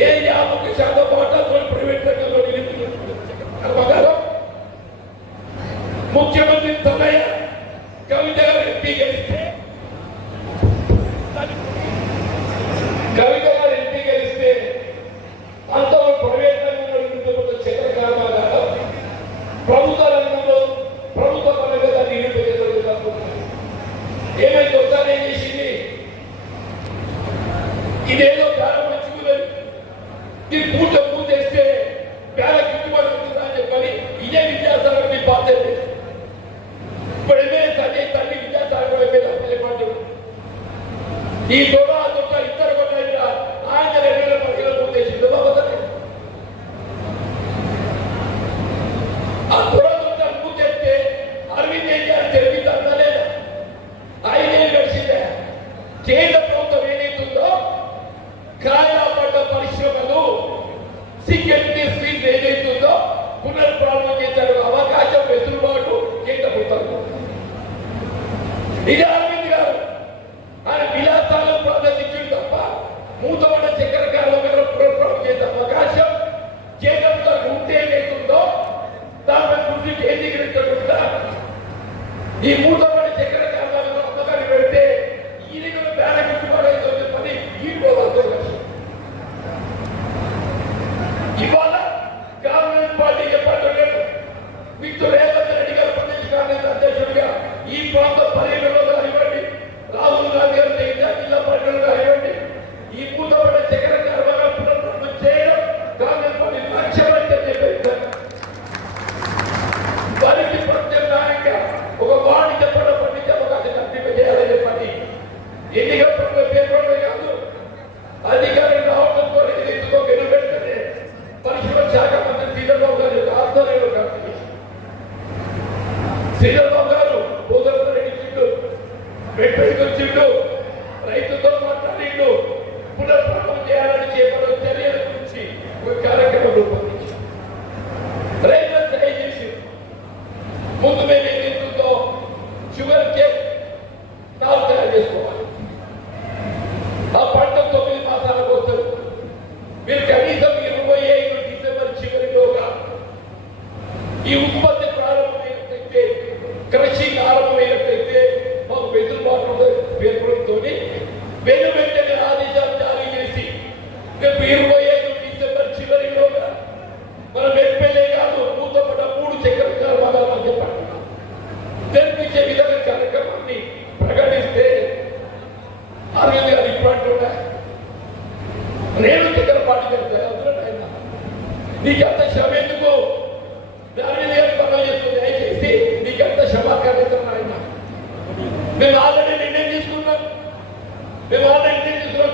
ఏ 50% పాటు ప్రైవేట్ రంగంలో కర్మగారం. ముఖ్యమంత్రి తనయ్య కవిత గారు ఎంపీ గెలిస్తే అంత ప్రైవేట్ రంగంలో చక్ర కర్మాగారం ప్రభుత్వ రంగంలో ప్రభుత్వ పరంగా దాన్ని ఏమైతే ఒకసారి ఏం చేసింది? ఇదేదో ప్రారంభం మంచిగుందని ఇది పూజేస్తే పేద గిట్టుబాటు అవుతుందా అని చెప్పని ఇదే విద్యాసాగర్ మీ బాధ్యత. ఇప్పుడు అదే తల్లి విద్యాసాగర్ అయిపోయింది. ఈ దొర ఇద్దరు కొట్టిన ఆయన 2010లో పూర్తేసింది. ఆ దొర పూర్తేస్తే అరవింద్ ఏం చేయాలి? తెలివిద్దా లేదా? 5 ఏళ్ళు గడిచిందే. కేంద్ర ప్రభుత్వం ఏదైతుందో కాయపడ్డ పరిశ్రమలు సెక్యూరిటీ స్వీట్ ఏదైతుందో పునర్ప్రారంభం చేశారు. అవకాశం వెసులుబాటు కేంద్ర ప్రభుత్వం. ఇది అరవింద్ గారు ఆయన విలాసాలు ఎన్నికల పేపర్లే కాదు అధికారం రావడంతో ఏదైతుందో వెనువెంటనే పరిశ్రమ శాఖ మంత్రి శ్రీధర్బాబు గారి యొక్క ఆధ్వర్యంలో కాబట్టి శ్రీధర్బాబు గారు భూధర్మ రెడ్డి చిండు వెంకటేశ్వర చిండు రైతుతో మాట్లాడిండు పునఃప్రారంభం చేయాలని చేపట్టిన చర్యల గురించి ఒక కార్యక్రమం రూపొందించారు. రైతులను దయచేసి ముందు మేము ఏదైతుందో షుగర్ కేక్ నాలుగు తయారు చేసుకోవాలి. ఆ పంట 9 మాసాలకు వస్తుంది. మీరు కనీసం 25 డిసెంబర్ చివరిలోగా ఈ ఉత్పత్తి ప్రారంభమైనట్లయితే కృషికి ఆరంభమైనట్లయితే మాకు వెసులుబాటు పేర్కొనడంతో వెంటనే ఆదేశాలు జారీ చేసి రేపు 25 డిసెంబర్ చివరిలోగా మనం ఎమ్మెల్యే కాదు నూతపడ్డ 3 చక్కెర కర్మాగాల మధ్య పడుతున్నాం తెరిపించే విధంగా కార్యక్రమాన్ని ప్రకటిస్తే అరవింద్ గారు ఇప్పుడు అంటున్నా నేను చక్కెర పార్టీ చెప్తాను అందులో ఆయన నీకంత శ్రమ ఎందుకు అరవింద్ గారు పనులు చేస్తుంది దయచేసి నీకంత క్షమాకారం ఆయన మేము ఆల్రెడీ నిర్ణయం తీసుకున్నాం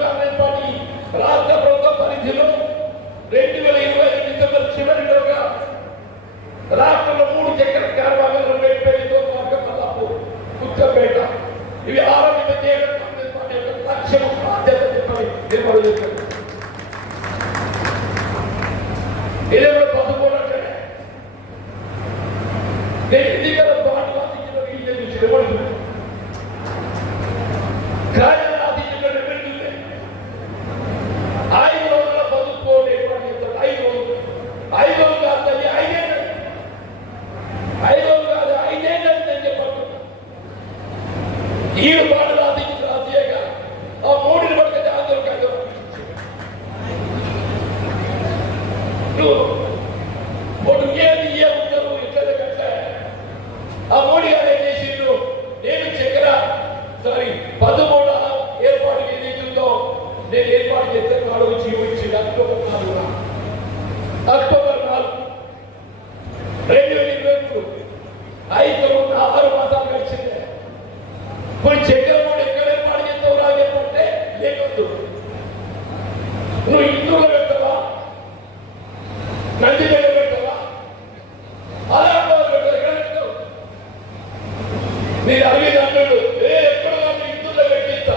కాంగ్రెస్ పార్టీ రాష్ట్ర ప్రభుత్వ పరిధిలో 2025 డిసెంబర్ చివరిలోగా రాష్ట్రంలో 3 చక్కెర కర్మాగారం పేరుతో మార్గమల్లాపూర్ కుక్కపేట ఇవి ఆరంభించ చేయడం కాంగ్రెస్ పార్టీ యొక్క లక్ష్యం బాధ్యత చెప్పని నిర్మాణం చేశారు. ఇదే కూడా పసుపోవడంటే నేను ఎన్నికల పాటు రాసించిన చూసి కార్యం రాసించిన వెళ్తుంది 5 రోజుల పసుపోవడం ఏర్పాటు చేస్తారు. 5 రోజులు కాదు 5 రోజులు కాదు 5 ఏళ్ళు అని చెప్పారు. ఈ పాట రాసియగా ఆ 3 పడితే ఆందోళన కాదు నువ్వు ఏది ఏ ఉంటావు ఇక్కడ కంటే ఆ 3 గారు ఏం చేసిండు నేను చక్కెర సారీ 13 ఏర్పాటు ఏదైతుందో నేను ఏర్పాటు చేస్తే నాడు వచ్చి ఇచ్చింది అక్టోబర్ 4 2022 6 మాసాలు గడిచింది. ఇప్పుడు చక్కెర కూడా ఎక్కడ ఏర్పాటు చేస్తావు రా చెప్పంటే లేకొద్దు నువ్వు ఇందులో పెడతావా నంది దగ్గర పెడతావా అలా ఎక్కడ పెడతావు మీరు అడిగేది అంటాడు ఎక్కడ ఇందులో పెట్టిస్తా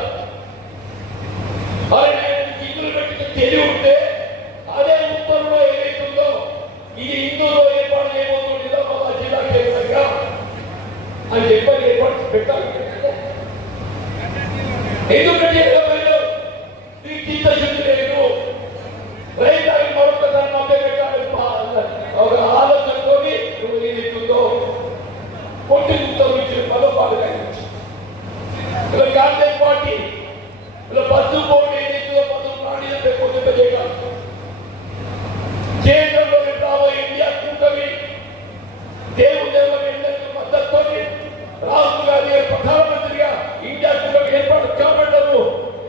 ఇందులో పెట్టి తెలివి ఉంటే అదే ఉత్తరంలో ఏదైతుందో ఇది ఇందులో ఏర్పాటు చేయబోతుంది నిజామాబాద్ జిల్లా కేంద్రంగా అని చెప్పని ఏర్పాటు పెట్టాలి. ఎందుకంటే నీకు చిత్తశుద్ధి లేదు రైతానికి మరొకసారి మధ్య పెట్టాలి ఒక ఆలోచనతో నువ్వు ఏదైతుందో పొట్టి గుర్తం ఇచ్చిన పదపాలు కలిగించి ఇలా కాంగ్రెస్ పార్టీ ఇలా బస్సు బోర్డు ఏదైతుందో బస్సు ప్రాణీయంతో పొద్దుట చేయాలి. కేంద్రంలో రాబోయే ఇండియా కూటమి దేవుని మద్దతుతో రాహుల్ గాంధీ ప్రధానమంత్రిగా ఇండియా కూటమి ఏర్పాటు కాబడ్డము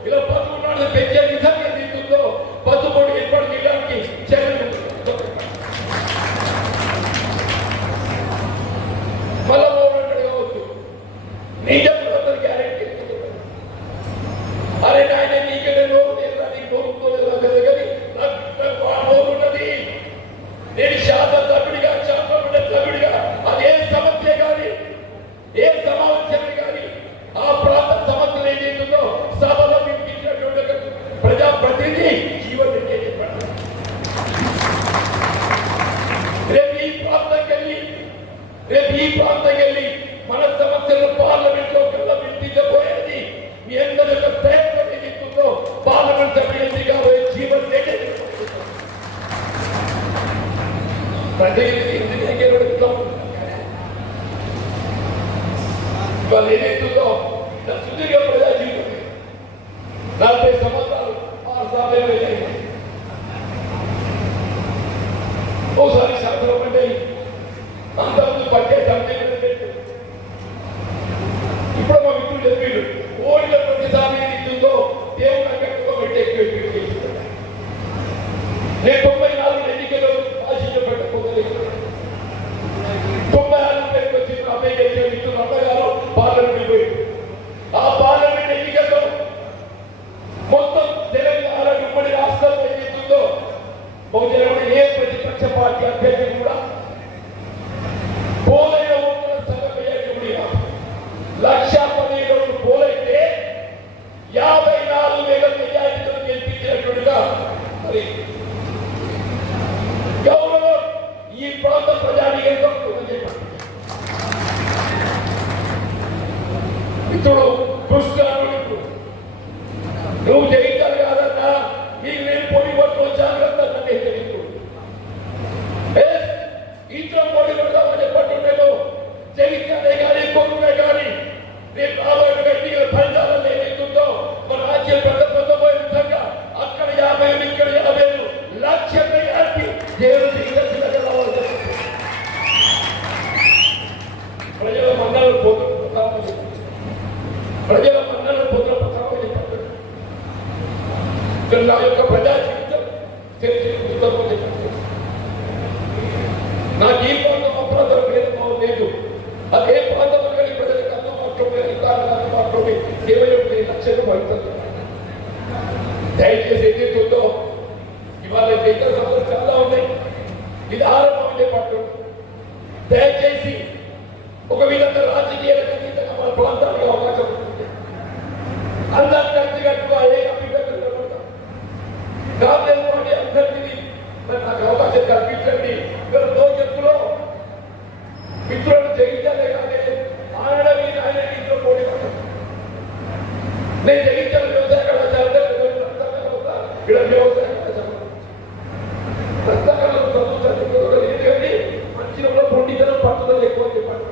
ఇలా బస్సు ప్రాణులు పెంచే విధంగా ఏదైతుందో బస్సు బోర్డు ఏర్పాటు చేయడానికి చర్యలు మళ్ళా కావచ్చు నిజం గ్యారెంటీ అరే నాయన నీకంటే నువ్వు జయించాలి కాదన్నా మీకు నేను పొడి పట్టు జాగ్రత్త నన్ను హెచ్చరిస్తూ ఇంట్లో పొడి పడతామని చెప్పట్టు జయించాలే కానీ కొనునే కానీ నేను రాబోయే ఎన్నికల ఫలితాలను ఏదైతుందో మన రాజ్యం పెద్ద పొందబోయే విధంగా అక్కడ 50 ఇక్కడ 50 లక్ష్యంగా కలిపి దేవుడు ప్రజల మండలం పోతున్నామని ప్రజల మండలం పోతున్నామని చెప్పారు. నా యొక్క ప్రజా జీవితం తెలిసి పుస్తకం చెప్పారు. నాకు ఈ ప్రాంతం అప్రాంతం భేదభావం లేదు. అదే ప్రాంతం కానీ ప్రజలకు అందుబాటులో మాత్రమే సేవ యొక్క లక్ష్యంగా పడుతుంది. దయచేసి ఏదైతుందో ఇవాళ ఇతర సమస్యలు చాలా ఉన్నాయి. ఇది ఆరంభం చెప్పట్టు. దయచేసి ఒక విధంగా రాజకీయాలకు అతీతంగా మన ప్రాంతానికి అవకాశం ఉంటుంది. అందరు కలిసికట్టుగా ఏకీకరించబడతాం. కాంగ్రెస్ పార్టీ అందరికీ నాకు అవకాశం కల్పించండి. భవిష్యత్తులో మిత్రులను జయించాలే కానీ ఆయన మీద ఆయన ఇంట్లో పోటీ పడతాం. నేను జయించాలి వ్యవసాయ కళాశాల ఇక్కడ వ్యవసాయ కళాశాల ఎందుకంటే మంచిలో పొండితనం పట్టుదల ఎక్కువ చెప్పండి.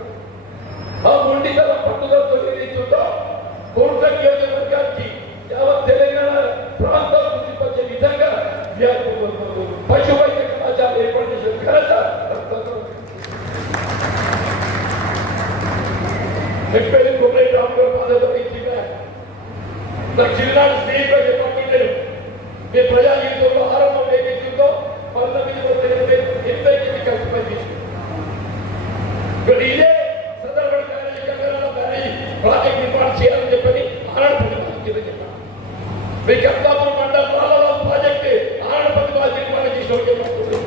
ఆ మొండితనం పట్టుదలతో ఏదైతుందో కోట్ల నియోజకవర్గానికి యావత్ తెలంగాణ ప్రాంతం గుర్తించే విధంగా పశు వైద్య కళాశాల ఏర్పాటు చేసిన ఘనత చెప్పేది కొమ్మరేటి రామగారు బాధతో ఇచ్చిన నాకు చిరునాడు స్నేహితులు చెప్పట్లేదు. మీ ప్రజా జీవితంలో ఆరంభం ఏదైతుందో 1980 కలిసి పనిచేసింది. ఇదే ప్రాజెక్ట్ నిర్మాణం చేయాలని చెప్పని ఆనాడు ప్రతిపాదించిందని చెప్పాను. మీ కర్తాపూర్ మండలం ప్రాజెక్ట్ ఆనాడు ప్రతిపాదన నిర్మాణం చేసిన చెప్పారు.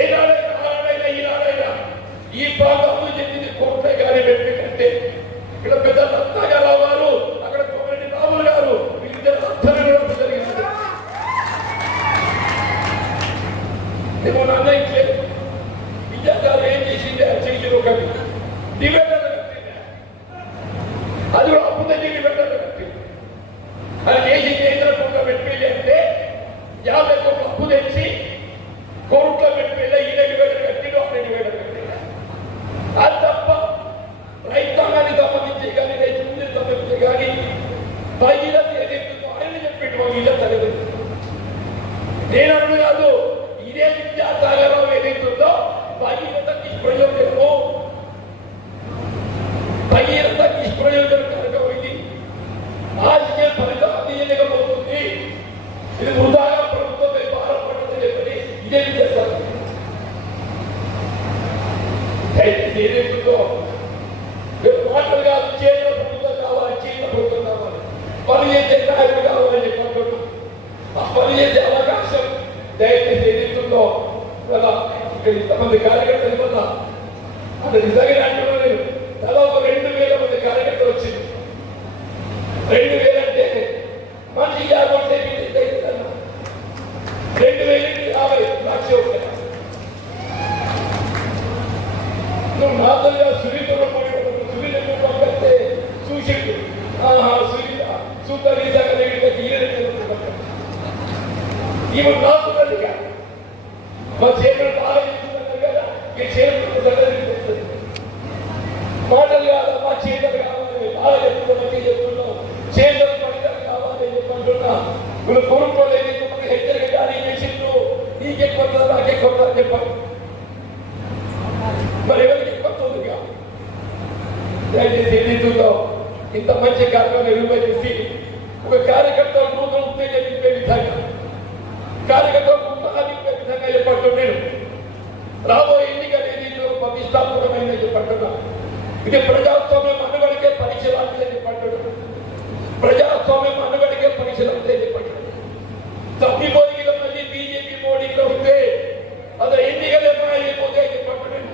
ఏనాడైనా ఈనాడైనా ఈ ప్రాంతం అభివృద్ధి చెందింది కోట్లే కానీ పెట్టిందంటే ఇక్కడ పెద్ద రత్నాగారావు గారు అక్కడ కోమరెడ్డి రాములు గారు వీళ్ళిద్దరు అర్థం కూడా జరిగింది. నేను నిర్ణయించలేదు. విద్యార్థులు ఏం చేసింది అది చేసిన ఒకటి డివైడర్ అది కూడా అప్పు తెచ్చి డివైడర్ కట్టి అది చేసి కేంద్రంలో పెట్టిపోయి అంటే 50 కోట్లు అప్పు తెచ్చి కోర్టులో పెట్టిపోయి ఈయన డివైడర్ కట్టి అక్కడ డివైడర్ కట్టి అది తప్ప రైతాంగానికి సంబంధించి కానీ రైతు సంబంధించి కానీ భగీరథ ఏదైతుందో ఆయన చెప్పేట్టు వీళ్ళ తల్లిదండ్రులు నేను అన్ను కాదు. ఇదే విద్యాసాగరం ఏదైతుందో భగీరథ నిష్ప్రయోజనము భగీరథ నిష్ప్రయోజనం కనుక ఇది రాజకీయ ఫలితం అందించలేకపోతుంది. ఇది వృధాగా ప్రభుత్వంపై భారం పడుతుంది చెప్పని ఇదే చేస్తారు. ఏదైతుందో మాటలు కాదు, చేతుల ప్రభుత్వం కావాలి, చేతుల ప్రభుత్వం కావాలి, పని చేసే నాయకులు కావాలని చెప్పి ఆ పని చేసే అవకాశం దయచేసి ఏదైతుందో కదా ఇక్కడ ఇంతమంది కార్యకర్తలు వల్ల అది నిజంగా అంటున్నారు. దాదాపు 2000 మంది కార్యకర్తలు వచ్చింది. 2000 అంటే మనిషి 50 అవుతుందన్న 2000 50 లక్షలు అవుతాయి. నువ్వు నాతోగా సునీతలో సునీత పంపిస్తే చూసిండు సునీత సూపర్ నిజంగా ఈమె నాకున్నదిగా మా చేతులు బాగా చెప్తున్నారు కదా ఈ చేతులు మాటలు కాదా మా చేతులు కావాలి బాగా చెప్తున్నా చెప్తున్నాం చేతులు పడితలు కావాలి చెప్పంటున్నా నువ్వు కోరుకోలేదు హెచ్చరిక జారీ చేసిండు. నీకెక్కువ నాకెక్కువ చెప్పాను. మరి ఎవరికి ఎక్కువతుంది కాదు. దయచేసి ఏదైతుందో ఇంత మంచి కార్యక్రమం నిర్వహించి ఒక కార్యకర్తలు నూతన ఉత్తేజింపే విధంగా కార్యకర్తలకు ఉత్సాహింపే విధంగా చెప్పంటున్నాను. రాబోయే ఎన్నికలు ఏదైతే ప్రతిష్టాత్మకమైన చెప్పంటున్నా. ఇది ప్రజాస్వామ్యం మనుగడికే పరీక్ష లాంటిదని చెప్పంటున్నాను. ప్రజాస్వామ్యం మనుగడికే పరీక్ష లాంటిదని చెప్పంటున్నాను. తప్పిపోయి మళ్ళీ బీజేపీ మోడీకి వస్తే అది ఎన్నికలు అయిపోతే చెప్పంటున్నాను.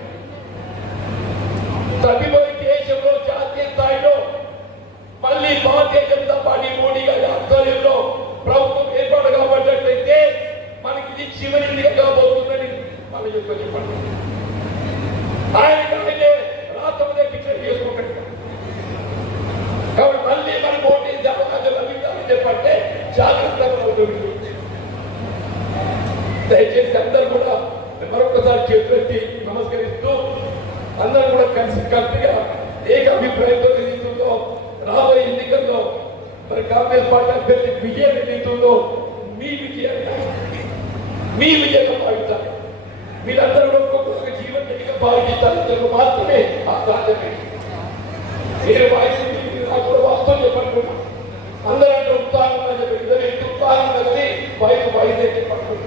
తప్పిపోయి దేశంలో జాతీయ స్థాయిలో మళ్ళీ భారతీయ జనతా పార్టీ మోడీ గారి ఆధ్వర్యంలో ప్రభుత్వం ఏర్పాటు కాబట్టినట్లయితే మనకి ఇది చివరి ఎన్నిక కాబోతుందని మనం చెప్పండి. ఆయనకి ఆయనే రాష్ట్రంలో పిక్చర్ చేసుకుంటాడు. దయచేసి అందరూ కూడా మరొకసారి చేతులెత్తి నమస్కరిస్తూ అందరూ కూడా కలిసికట్టుగా ఏకాభిప్రాయంతో ఏదైతుందో రాబోయే ఎన్నికల్లో మరి కాంగ్రెస్ పార్టీ అభ్యర్థి విజయం ఏదైతుందో మీ విజయంగా భావించాలి. మీరందరూ కూడా ఒక్కొక్క జీవన రెడ్డిగా భావించాలి మాత్రమే ఆ సాధ్యమే. వేరే వాయిస్ నాకు కూడా వాస్తవం చెప్పనుకున్నా. అందరూ అంటే ఉత్సాహంగా చెప్పారు, ఎంత ఉత్సాహంగా కానీ వాయిస్ అయితే చెప్పనుకున్నా.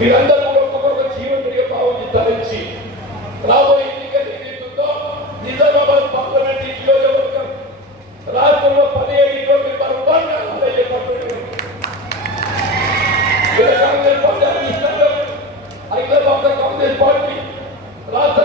మీరందరూ కూడా ఒక్కొక్క జీవన రెడ్డిగా భావించాలని రాబోయే ఎన్నికలు ఏదైతుందో నిజామాబాద్ పార్లమెంట్ నియోజకవర్గం రాష్ట్రంలో 17 నంబర్ 1 చెప్పబడింది. కాంగ్రెస్ పార్టీ హైదరాబాద్ కాంగ్రెస్ పార్టీ రాష్ట్ర